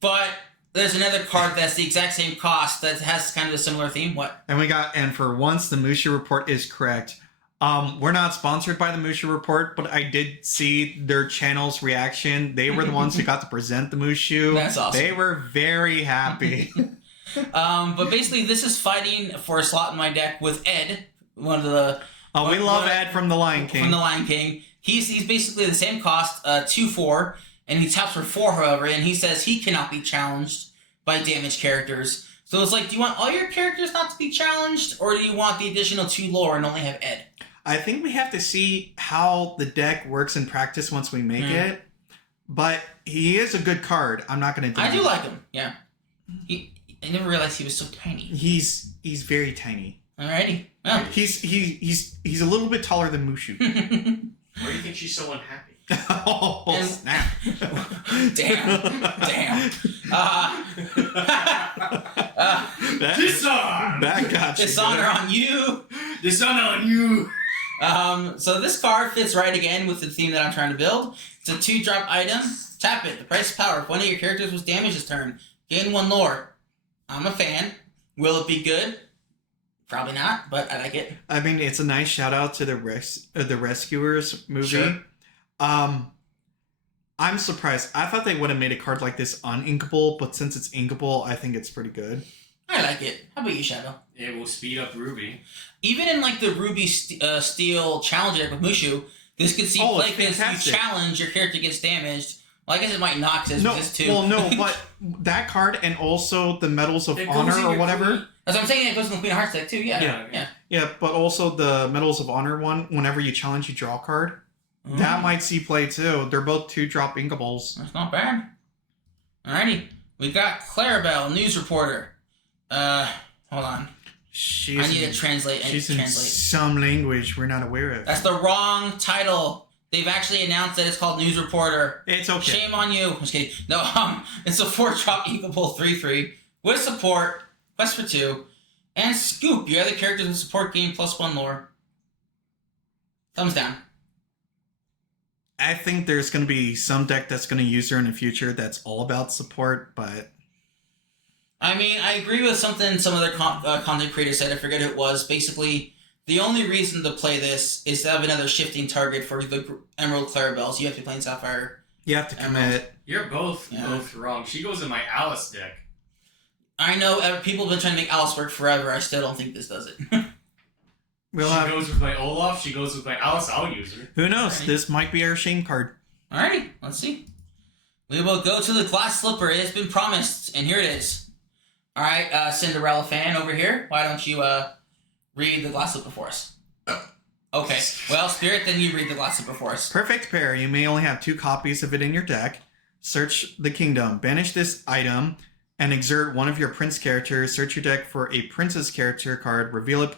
But there's another card that's the exact same cost that has kind of a similar theme. What? And for once, the Musha report is correct. We're not sponsored by the Musha report, but I did see their channel's reaction. They were the ones who got to present the Mushu. That's awesome. They were very happy. But basically, this is fighting for a slot in my deck with Ed, one of the... Oh, we love Ed from The Lion King. From The Lion King. He's basically the same cost, 2/4, and he taps for 4, however, and he says he cannot be challenged by damaged characters. So it's like, do you want all your characters not to be challenged, or do you want the additional 2 lore and only have Ed? I think we have to see how the deck works in practice once we make it. But he is a good card. I'm not going to deny I do like him, yeah. I never realized he was so tiny. He's very tiny. Alrighty. Well. He's a little bit taller than Mushu. Why do you think she's so unhappy? Oh, snap. Damn. Disarm! That got you. Dishonor on you. Dishonor on you! So this card fits right again with the theme that I'm trying to build. It's a 2-drop item. Tap it. The price of power. If one of your characters was damaged this turn, gain 1 lore. I'm a fan. Will it be good? Probably not, but I like it. I mean, it's a nice shout out to the Rescuers movie. Sure. I'm surprised. I thought they would have made a card like this uninkable, but since it's inkable, I think it's pretty good. I like it. How about you, Shadow? It will speed up Ruby. Even in like the Ruby Steel Challenge deck with Mushu, this could see play because you challenge, your character gets damaged. Well, I guess it might not because this too. Well, no, but that card and also the Medals of Honor or whatever. That's what I'm saying. It goes in the Queen of Hearts deck too. Yeah. Yeah, but also the Medals of Honor one. Whenever you challenge, you draw a card. That might see play too. They're both 2-drop inkables. That's not bad. Alrighty, we got Clarabelle, news reporter. Hold on. I need to translate. She's in some language we're not aware of. That's the wrong title. They've actually announced that it's called News Reporter. It's okay. Shame on you. I'm just kidding. No, it's a 4-drop inkable 3/3 with support, quest for 2, and Scoop. Your other characters with support gain +1 lore. Thumbs down. I think there's going to be some deck that's going to use her in the future that's all about support, but... I mean, I agree with something some other content creators said. I forget who it was. Basically, the only reason to play this is to have another shifting target for the Emerald Clarabelles. You have to be playing Sapphire. You have to commit. You're both wrong. She goes in my Alice deck. I know people have been trying to make Alice work forever. I still don't think this does it. She goes with my Olaf. She goes with my Alice. I'll use her. Who knows? Alrighty. This might be our shame card. Alrighty, let's see. We will go to the glass slipper. It has been promised, and here it is. Alright, Cinderella fan over here. Why don't you read the glass slipper for us? Okay, well, Spirit, then you read the glass slipper for us. Perfect pair. You may only have 2 copies of it in your deck. Search the kingdom. Banish this item and exert one of your prince characters. Search your deck for a princess character card. Reveal it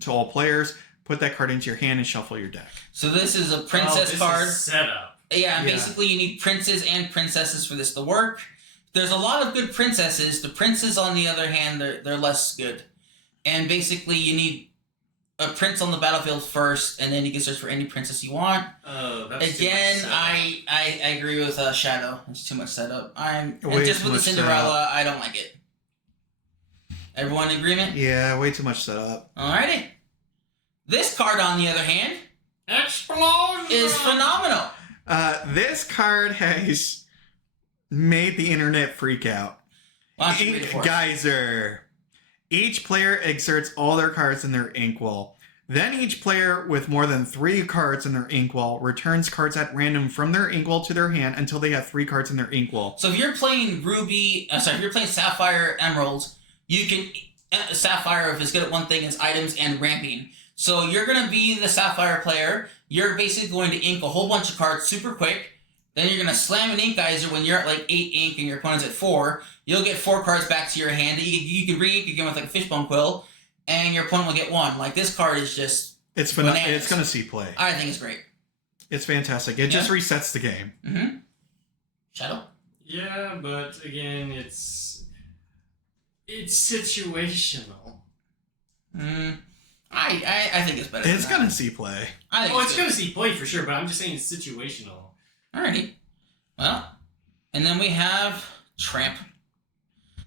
to all players. Put that card into your hand and shuffle your deck. So this is a princess card. Is setup. Yeah, basically you need princes and princesses for this to work. There's a lot of good princesses. The princes, on the other hand, they're less good. And basically you need a prince on the battlefield first, and then you can search for any princess you want. That's Again, too much I agree with Shadow. It's too much setup. And Way just too with the much Cinderella, I don't like it. Everyone in agreement? Yeah, way too much setup. Alrighty. This card, on the other hand, Explosion! is phenomenal. This card has made the internet freak out. Why don't you read it for us? Geyser. Each player exerts all their cards in their inkwell. Then each player with more than 3 cards in their inkwell returns cards at random from their inkwell to their hand until they have 3 cards in their inkwell. So if you're playing if you're playing Sapphire Emerald, you can Sapphire, if it's good at one thing, is items and ramping. So you're going to be the Sapphire player. You're basically going to ink a whole bunch of cards super quick. Then you're going to slam an ink geyser when you're at like 8 ink and your opponent's at 4. You'll get 4 cards back to your hand. You can re-ink again with like a fishbone quill, and your opponent will get 1. Like, this card is just It's going to see play. I think it's great. It's fantastic. It just resets the game. Mm-hmm. Shadow? Yeah, but again, it's situational. I think it's better. It's gonna see play. I think it's gonna see play for sure, but I'm just saying it's situational. Alrighty. Well, and then we have Tramp,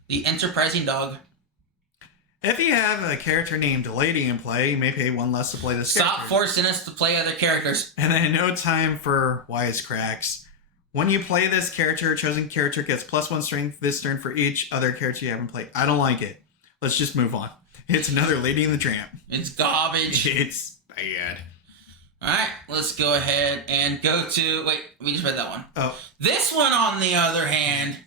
the enterprising dog. If you have a character named Lady in play, you may pay one less to play this Stop character. forcing us to play other characters. And then no time for wisecracks. When you play this character, chosen character gets +1 strength this turn for each other character you haven't played. I don't like it. Let's just move on. It's another Lady in the Tramp. It's garbage. It's bad. Alright, let's go ahead and go to... Wait, we just read that one. Oh. This one, on the other hand...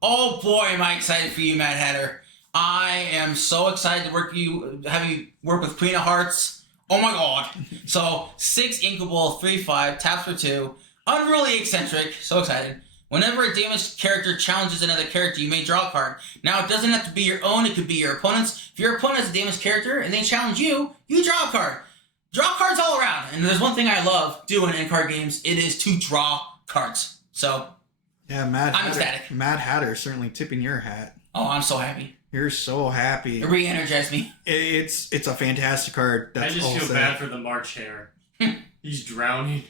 Oh boy, am I excited for you, Mad Hatter. I am so excited to have you work with Queen of Hearts. Oh my god. So, 6 Inkable, 3/5, taps for 2. Unruly eccentric. So excited. Whenever a damaged character challenges another character, you may draw a card. Now, it doesn't have to be your own. It could be your opponent's. If your opponent has a damaged character and they challenge you, you draw a card. Draw cards all around. And there's one thing I love doing in card games. It is to draw cards. So, Yeah, Mad Hatter. I'm ecstatic. Mad Hatter certainly tipping your hat. Oh, I'm so happy. You're so happy. It re-energized me. It's a fantastic card. That's I just all feel said. bad for the March Hare. He's drowning.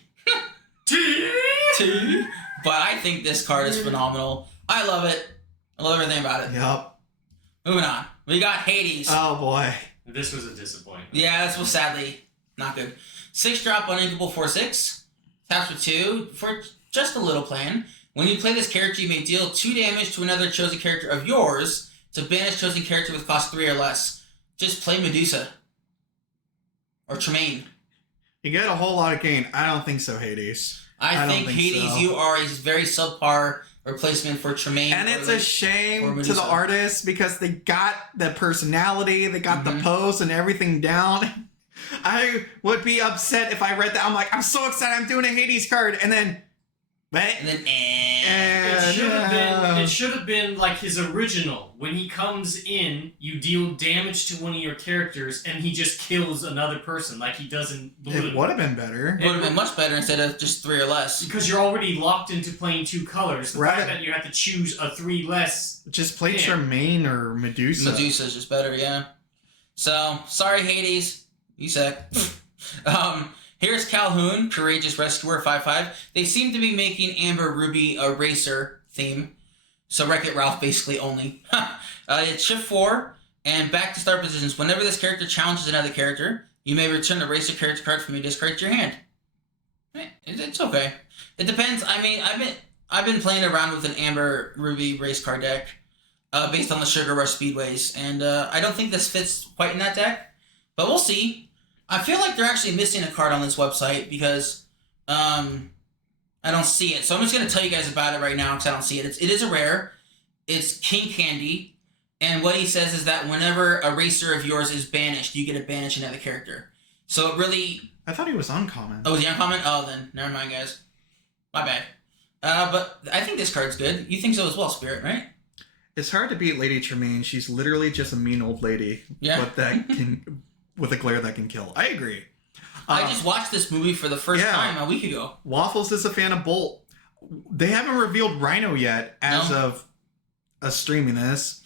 But I think this card is phenomenal. I love it. I love everything about it. Yep. Moving on. We got Hades. Oh boy. This was a disappointment. Yeah, this was sadly not good. 6-drop Uninkable 4/6. Taps for 2 for just a little plan. When you play this character, you may deal 2 damage to another chosen character of yours. To banish chosen character with cost 3 or less. Just play Medusa. Or Tremaine. You get a whole lot of gain. I don't think so, Hades. I think don't think Hades, so. you are a very subpar replacement for Tremaine. And it's a shame to Medusa. the artists because they got the personality, they got the pose and everything down. I would be upset if I read that. I'm like, I'm so excited, I'm doing a Hades card, and then, And then, It should have been like his original. When he comes in, you deal damage to one of your characters, and he just kills another person like he does in Blue. It would have been better. It would have been much better instead of just 3 or less. Because you're already locked into playing 2 colors. The Right. fact that you have to choose a 3 less. Just play Yeah. Tremaine or Medusa. Medusa's just better, yeah. So, sorry Hades. You suck. Here's Calhoun, Courageous Rescuer, 5/5. They seem to be making Amber Ruby a racer theme. So Wreck-It Ralph basically only. It's shift 4, and back to start positions. Whenever this character challenges another character, you may return a racer character card from your discard to your hand. It's okay. It depends. I mean, I've been playing around with an Amber Ruby race card deck based on the Sugar Rush Speedways, and I don't think this fits quite in that deck, but we'll see. I feel like they're actually missing a card on this website because I don't see it. So I'm just going to tell you guys about it right now because I don't see it. It is a rare. It's King Candy. And what he says is that whenever a racer of yours is banished, you get to banish another character. So it really... I thought he was uncommon. Oh, is he uncommon? Oh, then never mind, guys. My bad. But I think this card's good. You think so as well, Spirit, right? It's hard to beat Lady Tremaine. She's literally just a mean old lady. Yeah. But that can... with a glare that can kill. I agree. I just watched this movie for the first time a week ago. Waffles is a fan of Bolt. They haven't revealed Rhino yet as of us streaming this.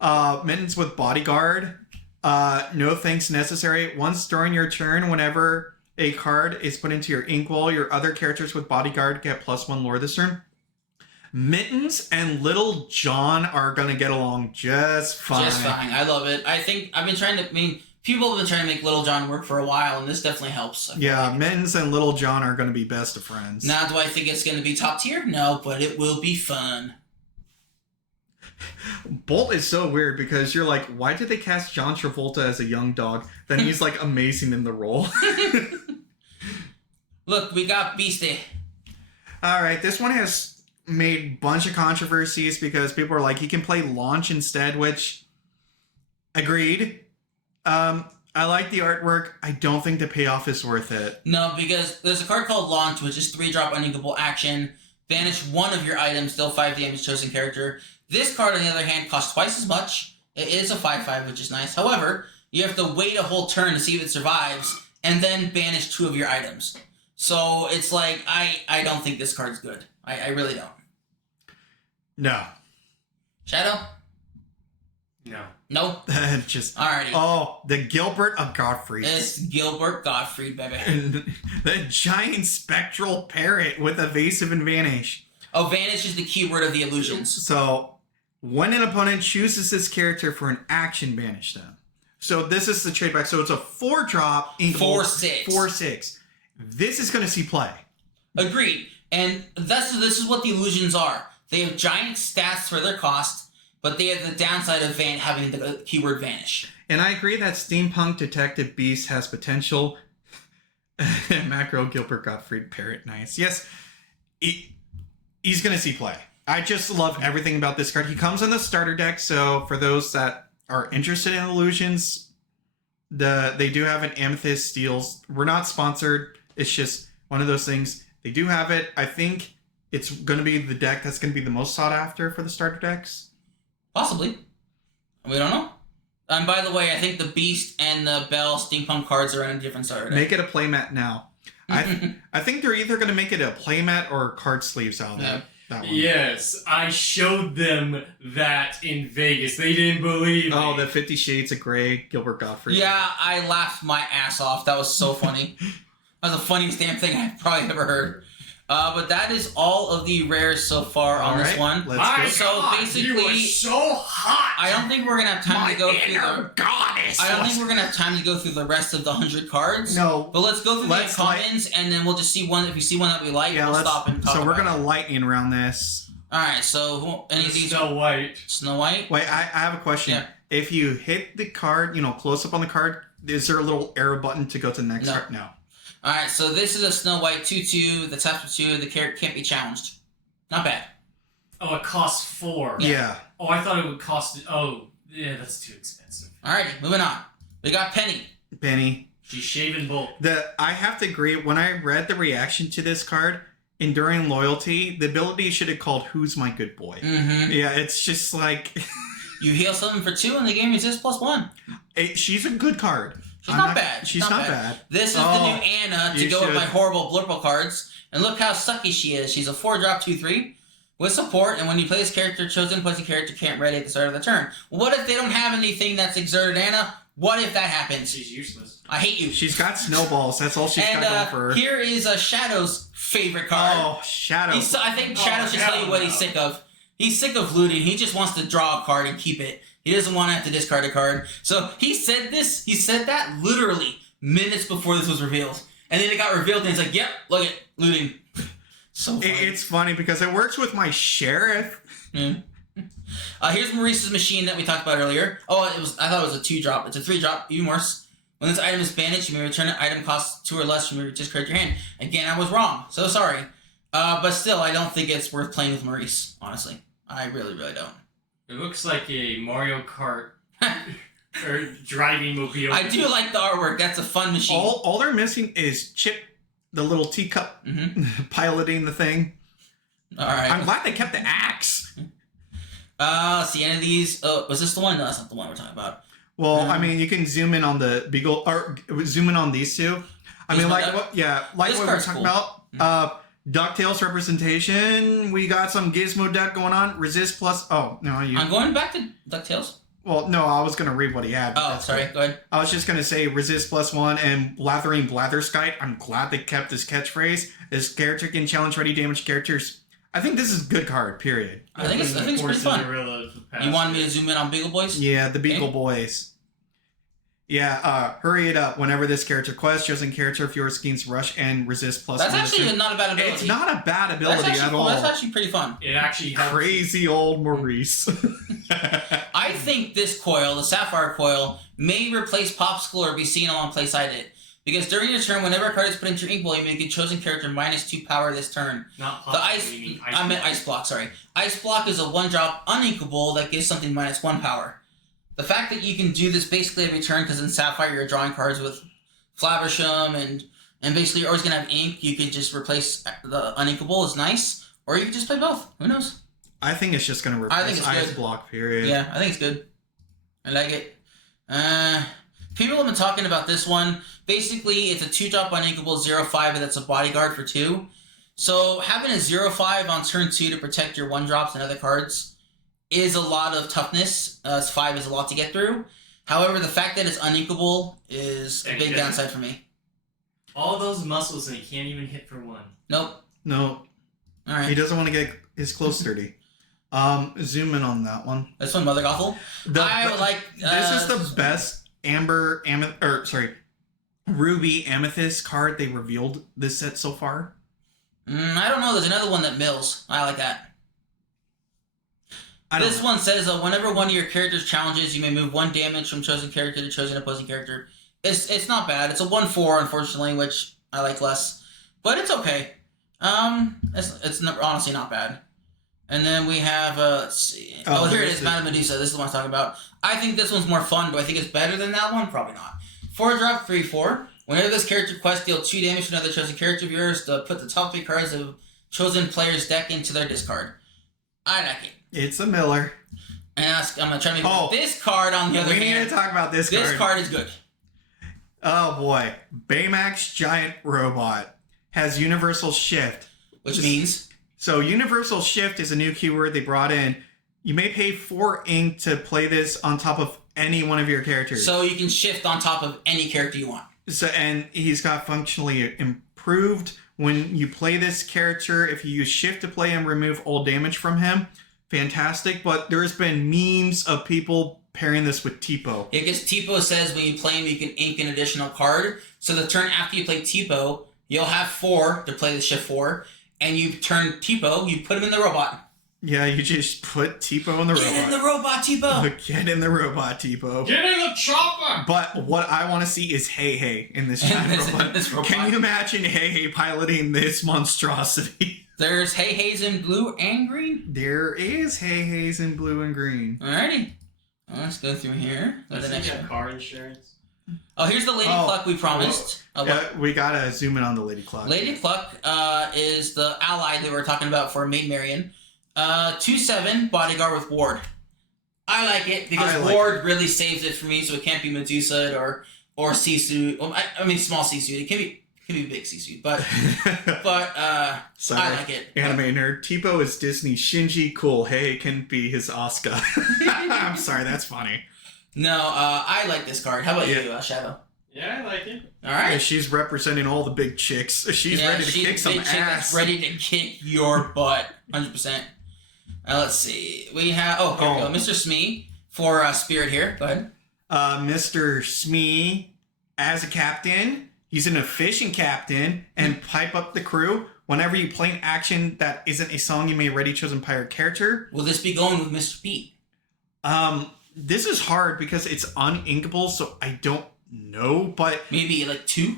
Mittens with Bodyguard. No thanks necessary. Once during your turn, whenever a card is put into your ink wall, your other characters with Bodyguard get +1 lore this turn. Mittens and Little John are going to get along just fine. Just fine. I love it. I think I've been trying to... people have been trying to make Little John work for a while, and this definitely helps. Yeah, Mittens and Little John are going to be best of friends. Now, do I think it's going to be top tier? No, but it will be fun. Bolt is so weird because you're like, why did they cast John Travolta as a young dog? Then he's like amazing in the role. Look, we got Beastie. All right, this one has made a bunch of controversies because people are like, he can play Launch instead, which agreed. I like the artwork. I don't think the payoff is worth it. No, because there's a card called Launch, which is 3-drop uninkable action. Banish one of your items, deal 5 damage to chosen character. This card, on the other hand, costs twice as much. It is a 5/5, which is nice. However, you have to wait a whole turn to see if it survives, and then banish 2 of your items. So it's like I don't think this card's good. I really don't. No. Shadow? No. Nope. Just Alrighty. oh, the Gilbert of Gottfried. It's Gilbert Gottfried, baby. And the giant spectral parrot with evasive and vanish. Oh, vanish is the keyword of the illusions. So when an opponent chooses this character for an action, banish them. So this is the trade back. So it's a 4-drop. 4/6. 4/6. This is going to see play. Agreed. And this is what the illusions are. They have giant stats for their cost, but they have the downside of having the keyword vanish. And I agree that Steampunk Detective Beast has potential. Macro Gilbert Gottfried Parrot, nice. Yes, he's going to see play. I just love everything about this card. He comes in the starter deck, so for those that are interested in illusions, they do have an Amethyst Steels. We're not sponsored. It's just one of those things. They do have it. I think it's going to be the deck that's going to be the most sought after for the starter decks. Possibly. We don't know. And by the way, I think the Beast and the Bell Steampunk cards are in a different starter deck. Make it a playmat now. I think they're either going to make it a playmat or card sleeves out of that one. Yes, I showed them that in Vegas. They didn't believe me. Oh, the 50 Shades of Grey, Gilbert Gottfried. Yeah, I laughed my ass off. That was so funny. That was the funniest damn thing I've probably ever heard. But that is all of the rares so far on this one. Let's go. So basically, you are so hot. I don't think we're gonna have time to go through the goddess. I don't think we're gonna have time to go through the rest of the 100 cards. No. But let's go through the uncommons, and then we'll just see one. If we see one that we like, we'll stop and talk So we're about gonna it. lightning round this. All right. So any of these? Snow White. Snow White. Wait, I have a question. Yeah. If you hit the card, close up on the card, is there a little arrow button to go to the next card? No. All right. So this is a Snow White 2/2. The taps for 2. The character can't be challenged. Not bad. Oh, it costs 4. Yeah. Oh, I thought it would cost. Oh, yeah, that's too expensive. All right. Moving on. We got Penny. Penny. She's shaving bolt. I have to agree. When I read the reaction to this card, Enduring Loyalty, the ability should have called "Who's My Good Boy." Mm-hmm. Yeah, it's just like you heal something for 2, and the game resists +1. She's a good card. She's not bad. She's not bad. This is the new Anna to go with my horrible Blurple cards. And look how sucky she is. She's a 4-drop 2/3 with support, and when you play this character, chosen opposing character can't ready at the start of the turn. What if they don't have anything that's exerted Anna? What if that happens? She's useless. I hate you. She's got snowballs. That's all she's got going for her. Here is Shadow's favorite card. Oh, Shadow. I think Shadow should tell you what he's sick of. He's sick of looting. He just wants to draw a card and keep it. He doesn't want to have to discard a card. So he said this. He said that literally minutes before this was revealed. And then it got revealed, and he's like, "Yep, look at looting." So funny. It's funny because it works with my sheriff. Mm. Here's Maurice's machine that we talked about earlier. Oh, I thought it was a 2-drop. It's a 3-drop. Even worse. When this item is banished, you may return it. Item costs 2 or less. You may discard your hand. Again, I was wrong. So sorry. But still, I don't think it's worth playing with Maurice. Honestly, I really, really don't. It looks like a Mario Kart or driving mobile. I do like the artwork. That's a fun machine. All they're missing is Chip, the little teacup, piloting the thing. All right. I'm glad they kept the axe. See any of these? Oh, was this the one? No, that's not the one we're talking about. Well, I mean, you can zoom in on the Beagle, or zoom in on these two. I mean, like what? Yeah, like this what we were card's talking cool. about. DuckTales representation. We got some Gizmo deck going on. Resist plus. Oh no, I'm going back to DuckTales. Well, no, I was gonna read what he had. Oh, sorry. Go ahead. I was just gonna say resist +1 and blathering blatherskite. I'm glad they kept this catchphrase. This character can challenge ready damage characters. I think this is a good card. Period. I think it's pretty fun. You wanted me to zoom in on Beagle Boys? Yeah, the Beagle Boys. Yeah, hurry it up. Whenever this character quests, chosen character of yours gains rush and resist +1. That's actually not a bad ability. It's not a bad ability at all. That's actually pretty fun. It actually helps. Crazy old Maurice. I think this coil, the Sapphire coil, may replace Popsicle or be seen alongside it. Because during your turn, whenever a card is put into your ink bowl, you may get chosen character -2 power this turn. Not the ice. I meant Ice Block. Sorry, Ice Block is a 1-drop uninkable that gives something -1 power. The fact that you can do this basically every turn, because in Sapphire you're drawing cards with Flabbersham and basically you're always gonna have ink. You could just replace the uninkable is nice, or you could just play both. Who knows? I think it's just gonna replace Ice Block. Period. Yeah, I think it's good. I like it. People have been talking about this one. Basically, it's a 2-drop uninkable 0/5, and that's a bodyguard for 2. So having a 0/5 on turn 2 to protect your 1-drops and other cards is a lot of toughness. 5 is a lot to get through. However, the fact that it's uninkable is a big downside for me. All those muscles and he can't even hit for 1. Nope. No. All right. He doesn't want to get his clothes dirty. Zoom in on that one. This one, Mother Gothel. I would like... this is the best Ruby Amethyst card they revealed this set so far. I don't know. There's another one that mills. I like that. This one says, whenever one of your characters challenges, you may move 1 damage from chosen character to chosen opposing character. It's not bad. It's a 1/4, unfortunately, which I like less. But it's okay. It's honestly not bad. And then we have, let's see. Oh, here it is, Madame Medusa. This is the one I'm talking about. I think this one's more fun. Do I think it's better than that one? Probably not. 4-drop, 3/4. Whenever this character quest, deal 2 damage to another chosen character of yours to put the top 3 cards of chosen player's deck into their discard. I like it. It's a Miller. And I'm going to try to make this card, on the other hand. We need to talk about this card. This card is good. Oh boy. Baymax Giant Robot has Universal Shift. Which means? So Universal Shift is a new keyword they brought in. You may pay 4 ink to play this on top of any one of your characters. So you can shift on top of any character you want. So, and he's got functionally improved. When you play this character, if you use Shift to play him, remove all damage from him. Fantastic. But there's been memes of people pairing this with Tipo. Yeah, because Tipo says when you play him, you can ink an additional card. So the turn after you play Tipo, you'll have 4 to play the Shift 4. And you turn Tipo, you put him in the robot. Yeah, you just put Tipo in the robot. Get in the robot, Tipo! Get in the robot, Tipo. Get in the chopper! But what I want to see is Hey Hey in this giant robot. Can you imagine Hey Hey piloting this monstrosity? There's Hey Hey's in blue and green? There is Hey Hey's in blue and green. Alrighty. Let's go through here. Does he have car insurance? Oh, here's the Lady Cluck we promised. We gotta zoom in on the Lady Cluck. Lady Cluck is the ally that we were talking about for Maid Marian. 2/7 bodyguard with ward. I like it because ward really saves it for me, so it can't be Medusa or C-suit. Well, I mean small C-suit. It can be big C-suit, but sorry, I like it. Anime nerd. Tipo is Disney's Shinji. Cool. Hey can be his Asuka. I'm sorry, that's funny. No, I like this card. How about you, Shadow? Yeah, I like it. All right. Yeah, she's representing all the big chicks. She's ready to kick some ass. Ready to kick your butt, 100%. Let's see. We have here we go, Mr. Smee for Spirit here. Go ahead. Mr. Smee as a captain. He's an efficient captain and pipe up the crew. Whenever you play an action that isn't a song, you may ready chosen pirate character. Will this be going with Mr. Beat? This is hard because it's uninkable, so I don't know, but maybe like 2.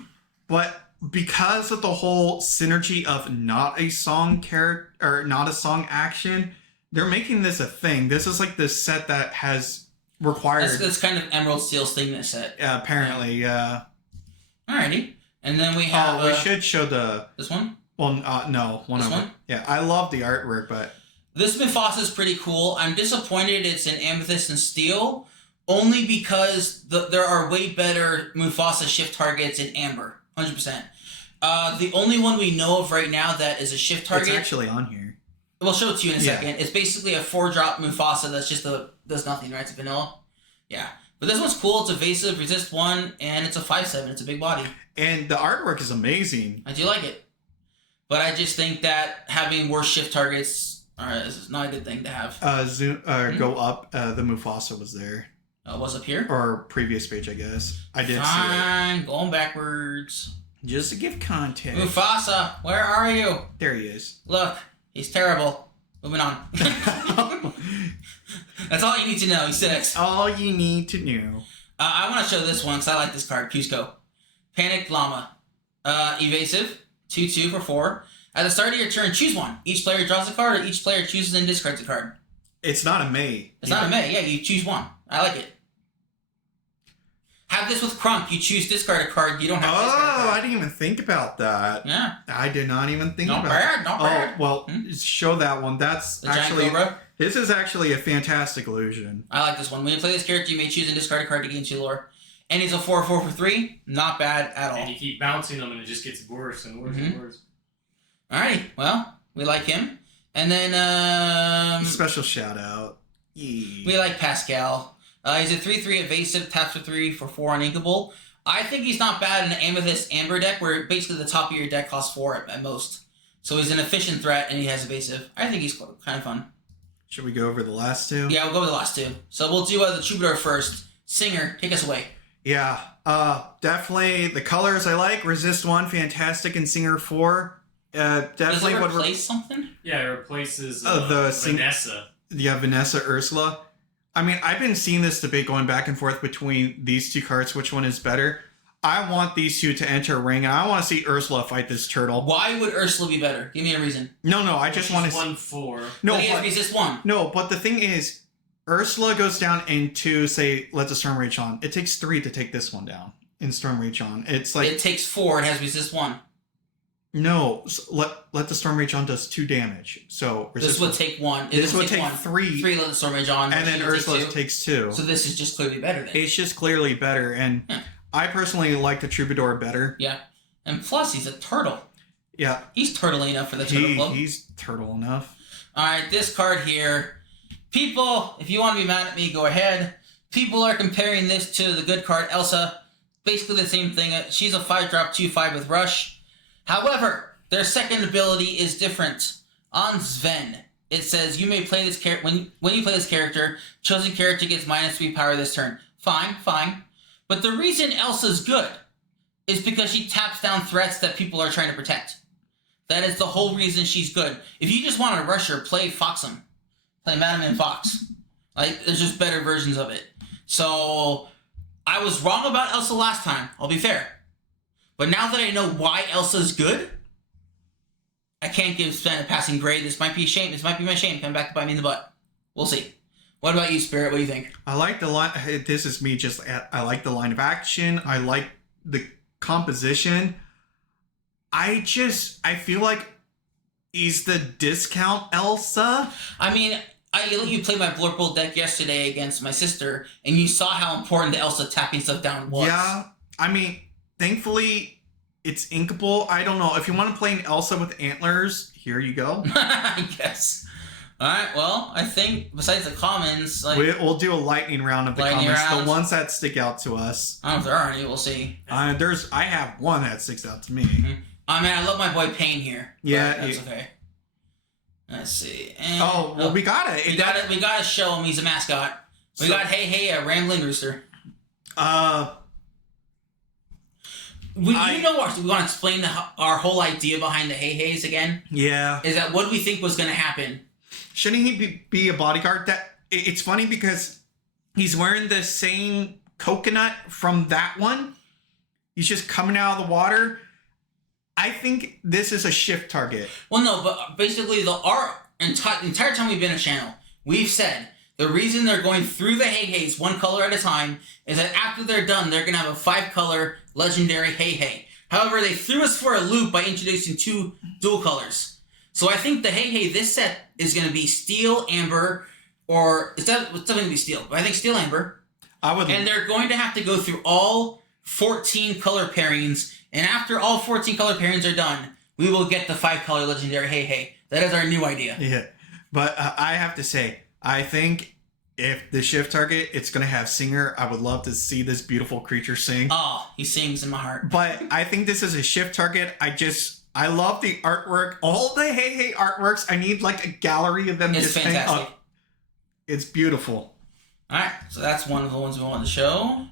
But because of the whole synergy of not a song character or not a song action, they're making this a thing. This is like the set that has required. That's kind of Emerald Steel's thing. This set. Apparently, yeah. Alrighty, and then we have. We should show this one. Well, no, one this of one. them. Yeah, I love the artwork, but this Mufasa is pretty cool. I'm disappointed it's in Amethyst and Steel, only because there are way better Mufasa shift targets in Amber, 100%. The only one we know of right now that is a shift target. It's actually on here. We'll show it to you in a second. It's basically a 4-drop Mufasa that's just does nothing, right? It's vanilla. Yeah. But this one's cool. It's evasive, resist 1, and it's a 5/7. It's a big body. And the artwork is amazing. I do like it. But I just think that having worse shift targets is not a good thing to have. Go up. The Mufasa was there. Was up here? Or previous page, I guess. I did see it. Fine, going backwards. Just to give context. Mufasa, where are you? There he is. Look, he's terrible. Moving on. That's all you need to know. He's 6. All you need to know. I want to show this one because I like this card. Cusco. Panic Llama. Evasive. 2/2 for 4. At the start of your turn, choose one. Each player draws a card, or each player chooses and discards a card. It's not a May. It's not a May. Yeah, you choose one. I like it. Have this with Crunk. You choose discard a card. You don't have to discard a card. I didn't even think about that. Yeah. I did not even think about that. Not bad. Oh, well, show that one. That's the actually... Giant Cobra? This is actually a fantastic illusion. I like this one. When you play this character, you may choose and discard a card to gain 2 lore. And he's a 4/4 for 3. Not bad at all. And you keep bouncing them, and it just gets worse and worse and worse. Alrighty, well, we like him. And then, special shout out. We like Pascal. He's a 3/3 evasive, taps for 3 for 4 uninkable. I think he's not bad in an Amethyst Amber deck where basically the top of your deck costs 4 at most. So he's an efficient threat and he has evasive. I think he's kind of fun. Should we go over the last two? Yeah, we'll go with the last two. So we'll do the Troubadour first. Singer, take us away. Yeah, definitely the colors I like. Resist 1, fantastic, and Singer 4. Definitely Does it replace something? Yeah, it replaces Vanessa. Yeah, Vanessa Ursula. I mean, I've been seeing this debate going back and forth between these two cards, which one is better. I want these two to enter a ring, and I want to see Ursula fight this turtle. Why would Ursula be better? Give me a reason. No, I just want to... 1/4. No, but he has resist 1. No, but the thing is, Ursula goes down into, say, let the Storm Rage on. It takes 3 to take this one down in Storm Rage on. It's like... It takes 4, it has resist 1. No, let the Storm Rage on does 2 damage. So this would take 1. This would take 3. 3 let the Storm Rage on. And then Ursula takes 2. So this is just clearly better then. It's just clearly better, and I personally like the Troubadour better. Yeah. And plus, he's a turtle. Yeah. He's turtly enough for the Turtle Club. He's turtle enough. Alright, this card here. People, if you want to be mad at me, go ahead. People are comparing this to the good card, Elsa. Basically the same thing. She's a 5-drop, 2/5 with Rush. However, their second ability is different. On Sven, it says you may play this character when you play this character, chosen character gets -3 power this turn. Fine. But the reason Elsa's good is because she taps down threats that people are trying to protect. That is the whole reason she's good. If you just want to rush her, play Foxum. Play Madam and Fox. Like, there's just better versions of it. So, I was wrong about Elsa last time, I'll be fair. But now that I know why Elsa's good, I can't give Sven a passing grade. This might be a shame. This might be my shame. Come back to bite me in the butt. We'll see. What about you, Spirit? What do you think? I like the line. This is me just... I like the line of action. I like the composition. I feel like he's the discount Elsa. I mean, I let you play my Blurple deck yesterday against my sister, and you saw how important the Elsa tapping stuff down was. Yeah, I mean, thankfully, it's inkable. I don't know. If you want to play an Elsa with antlers, here you go. I guess. Alright, well, I think besides the commons... We'll do a lightning round of the comments. The ones that stick out to us. I don't know if there are any. We'll see. I have one that sticks out to me. Mm-hmm. I mean, I love my boy Payne here. Yeah. That's okay. Let's see. We got it. We gotta show him he's a mascot. We got Hey, a rambling rooster. We want to explain our whole idea behind the Hey again? Yeah. Is that what do we think was going to happen? Shouldn't he be a bodyguard? It's funny because he's wearing the same coconut from that one. He's just coming out of the water. I think this is a shift target. Well, no, but basically our entire time we've been a channel, we've said the reason they're going through the Hey one color at a time is that after they're done, they're going to have a 5-color legendary Hey. However, they threw us for a loop by introducing 2 dual colors. So I think the Hey this set is going to be Steel, Amber, or it's definitely going to be Steel. But I think Steel, Amber. And they're going to have to go through all 14 color pairings. And after all 14 color pairings are done, we will get the 5-color legendary Hey. That is our new idea. Yeah. But I have to say, I think if the shift target, it's going to have Singer. I would love to see this beautiful creature sing. Oh, he sings in my heart. But I think this is a shift target. I love the artwork. All the Hey artworks. I need like a gallery of them. It's fantastic. It's beautiful. Alright, so that's one of the ones we want to show.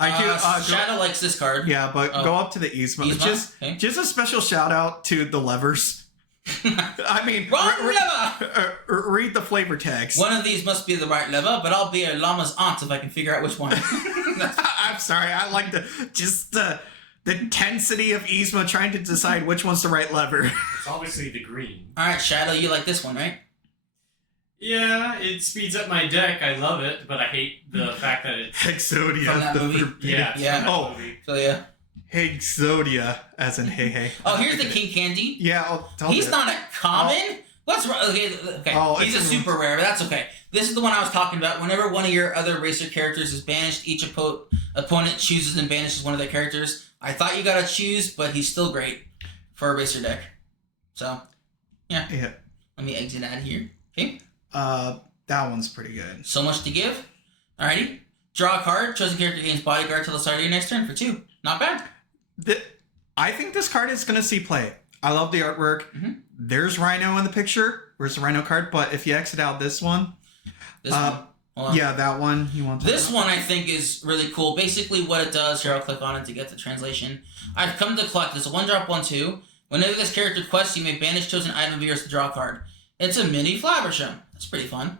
Shadow likes this card. Yeah, but go up to the Yzma. Just a special shout out to the levers. I mean, read the flavor text. One of these must be the right lever, but I'll be a llama's aunt if I can figure out which one. I'm sorry. I like the tensity of Yzma trying to decide which one's the right lever. It's obviously the green. All right, Shadow, you like this one, right? Yeah, it speeds up my deck. I love it, but I hate the fact that it's Exodia. From that movie? Yeah. So yeah. Exodia, as in Hey. Oh, here's the King Candy. Yeah, he's not a common, Okay. Oh, He's a super rare, but that's okay. This is the one I was talking about. Whenever one of your other racer characters is banished, each opponent chooses and banishes one of their characters. I thought you got to choose, but he's still great for a racer deck. So, yeah. Let me exit out of here. Okay. That one's pretty good. So much to give. Alrighty. Draw a card. Chosen character gains bodyguard till the start of your next turn for 2. Not bad. I think this card is going to see play. I love the artwork. Mm-hmm. There's Rhino in the picture. Where's the Rhino card? But if you exit out this one. This one. Hold on. Yeah, that one. You want This one I think is really cool. Basically what it does, here I'll click on it to get the translation. I've come to collect this. A 1-drop 1/2. Whenever this character quests, you may banish chosen item of yours to draw a card. It's a mini Flabbersham. That's pretty fun.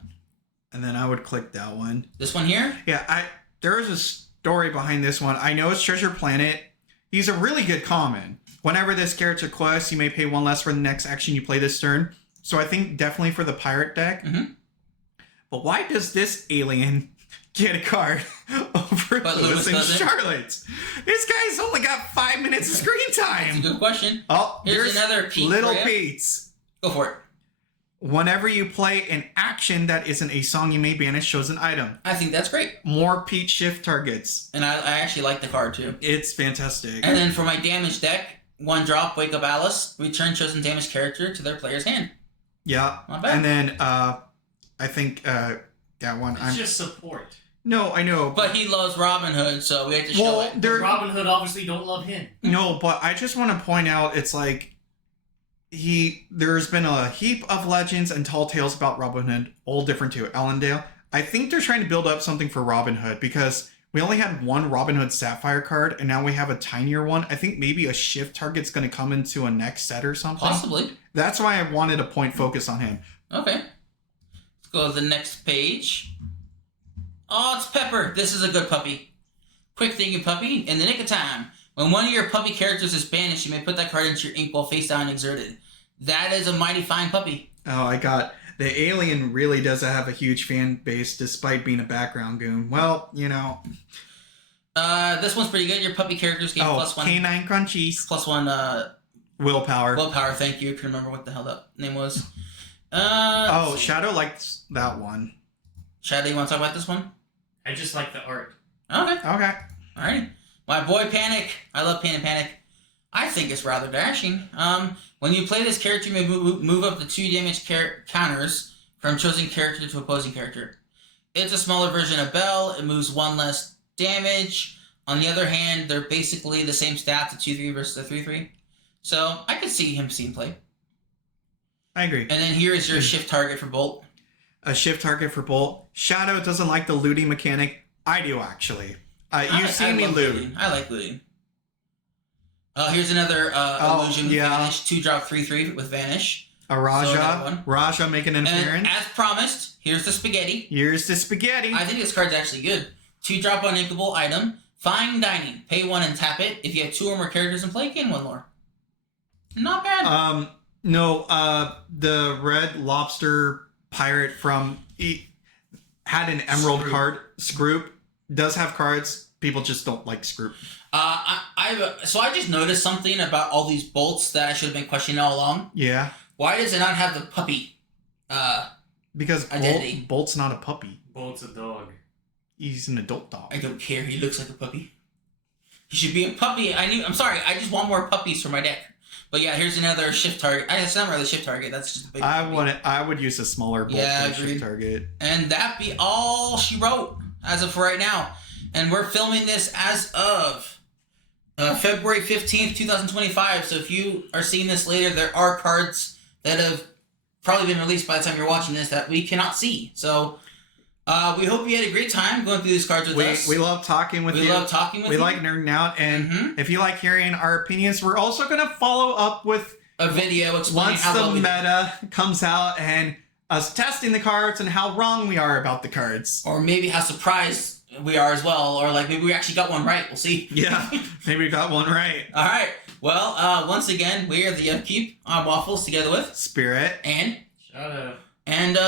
And then I would click that one. This one here? Yeah, there is a story behind this one. I know it's Treasure Planet. He's a really good common. Whenever this character quests, you may pay 1 less for the next action you play this turn. So I think definitely for the pirate deck. Mm-hmm. But why does this alien get a card over Lewis and Charlotte? This guy's only got 5 minutes of screen time. That's a good question. Oh, here's another Pete. Little Pete's. Go for it. Whenever you play an action that isn't a song, you may banish chosen item. I think that's great. More Pete shift targets. And I actually like the card too. It's fantastic. And then for my damage deck, 1-drop, Wake Up Alice, return chosen damage character to their player's hand. Yeah. Not bad. And then I think that one. It's just support. No, I know. But he loves Robin Hood, so we have to show it. Robin Hood obviously don't love him. No, but I just want to point out it's like there's been a heap of legends and tall tales about Robin Hood, all different too. Allendale. I think they're trying to build up something for Robin Hood because we only had one Robin Hood Sapphire card and now we have a tinier one. I think maybe a shift target's going to come into a next set or something. Possibly. That's why I wanted to point focus on him. Okay. Let's go to the next page. Oh, it's Pepper. This is a good puppy. Quick thinking puppy. In the nick of time. When one of your puppy characters is banished, you may put that card into your ink while face down and exerted. That is a mighty fine puppy. Oh, I got... The alien really does have a huge fan base despite being a background goon. Well, you know... This one's pretty good. Your puppy characters gain +1... Canine Crunchies. +1, Willpower. Willpower, thank you. I can remember what the hell that name was. Shadow likes that one. Shadow, you want to talk about this one? I just like the art. Okay. Alright. My boy Panic. I love Pain and Panic. I think it's rather dashing. When you play this character, you may move up the 2 damage counters from chosen character to opposing character. It's a smaller version of Bell. It moves 1 less damage. On the other hand, they're basically the same stats, the 2/3 versus the 3/3. So I could see him seeing play. I agree. And then here is your shift target for Bolt. A shift target for Bolt. Shadow doesn't like the looting mechanic. I do, actually. You've seen me loot. I like looting. Here's another illusion with Vanish. 2-drop 3/3 with Vanish. A Raja. Raja making an appearance. And as promised, here's the spaghetti. Here's the spaghetti. I think this card's actually good. 2-drop uninkable item. Fine Dining. Pay 1 and tap it. If you have 2 or more characters in play, gain 1 lore. Not bad. No, the Red Lobster pirate from... had an emerald card. Scroop. Does have cards. People just don't like Scroop. So I just noticed something about all these bolts that I should have been questioning all along. Yeah. Why does it not have the puppy? Because identity. Bolt's not a puppy. Bolt's a dog. He's an adult dog. I don't care. He looks like a puppy. He should be a puppy. I'm sorry. I just want more puppies for my deck. But yeah, here's another shift target. It's not really a shift target. That's just a big. I would use a smaller bolt for a shift target. And that be all she wrote as of right now. And we're filming this as of February 15th, 2025. So if you are seeing this later, there are cards that have probably been released by the time you're watching this that we cannot see. So we hope you had a great time going through these cards with us. We love talking with you. We love talking with you. We like nerding out. And if you like hearing our opinions, we're also going to follow up with a video explaining once how the meta comes out and us testing the cards and how wrong we are about the cards. Or maybe how surprised we are as well. Or like maybe we actually got one right. We'll see. Yeah, maybe we got one right. All right. Well, once again, we are the Yupkeep on Waffles together with Spirit and Shadow. And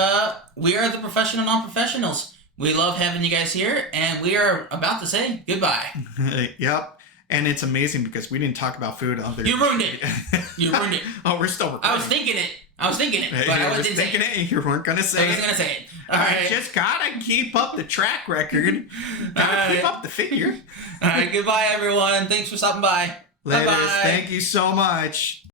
we are the professional non-professionals. We love having you guys here, and we are about to say goodbye. Yep. And it's amazing because we didn't talk about food other. You ruined it. You ruined it. Oh, we're still recording. I was thinking it. I was thinking it, but You I were didn't say thinking it, and you weren't gonna I say was it. gonna say it. All I right. just gotta keep up the track record. Gotta keep up the figure. All right. Goodbye, everyone. Thanks for stopping by. Later. Bye-bye. Thank you so much.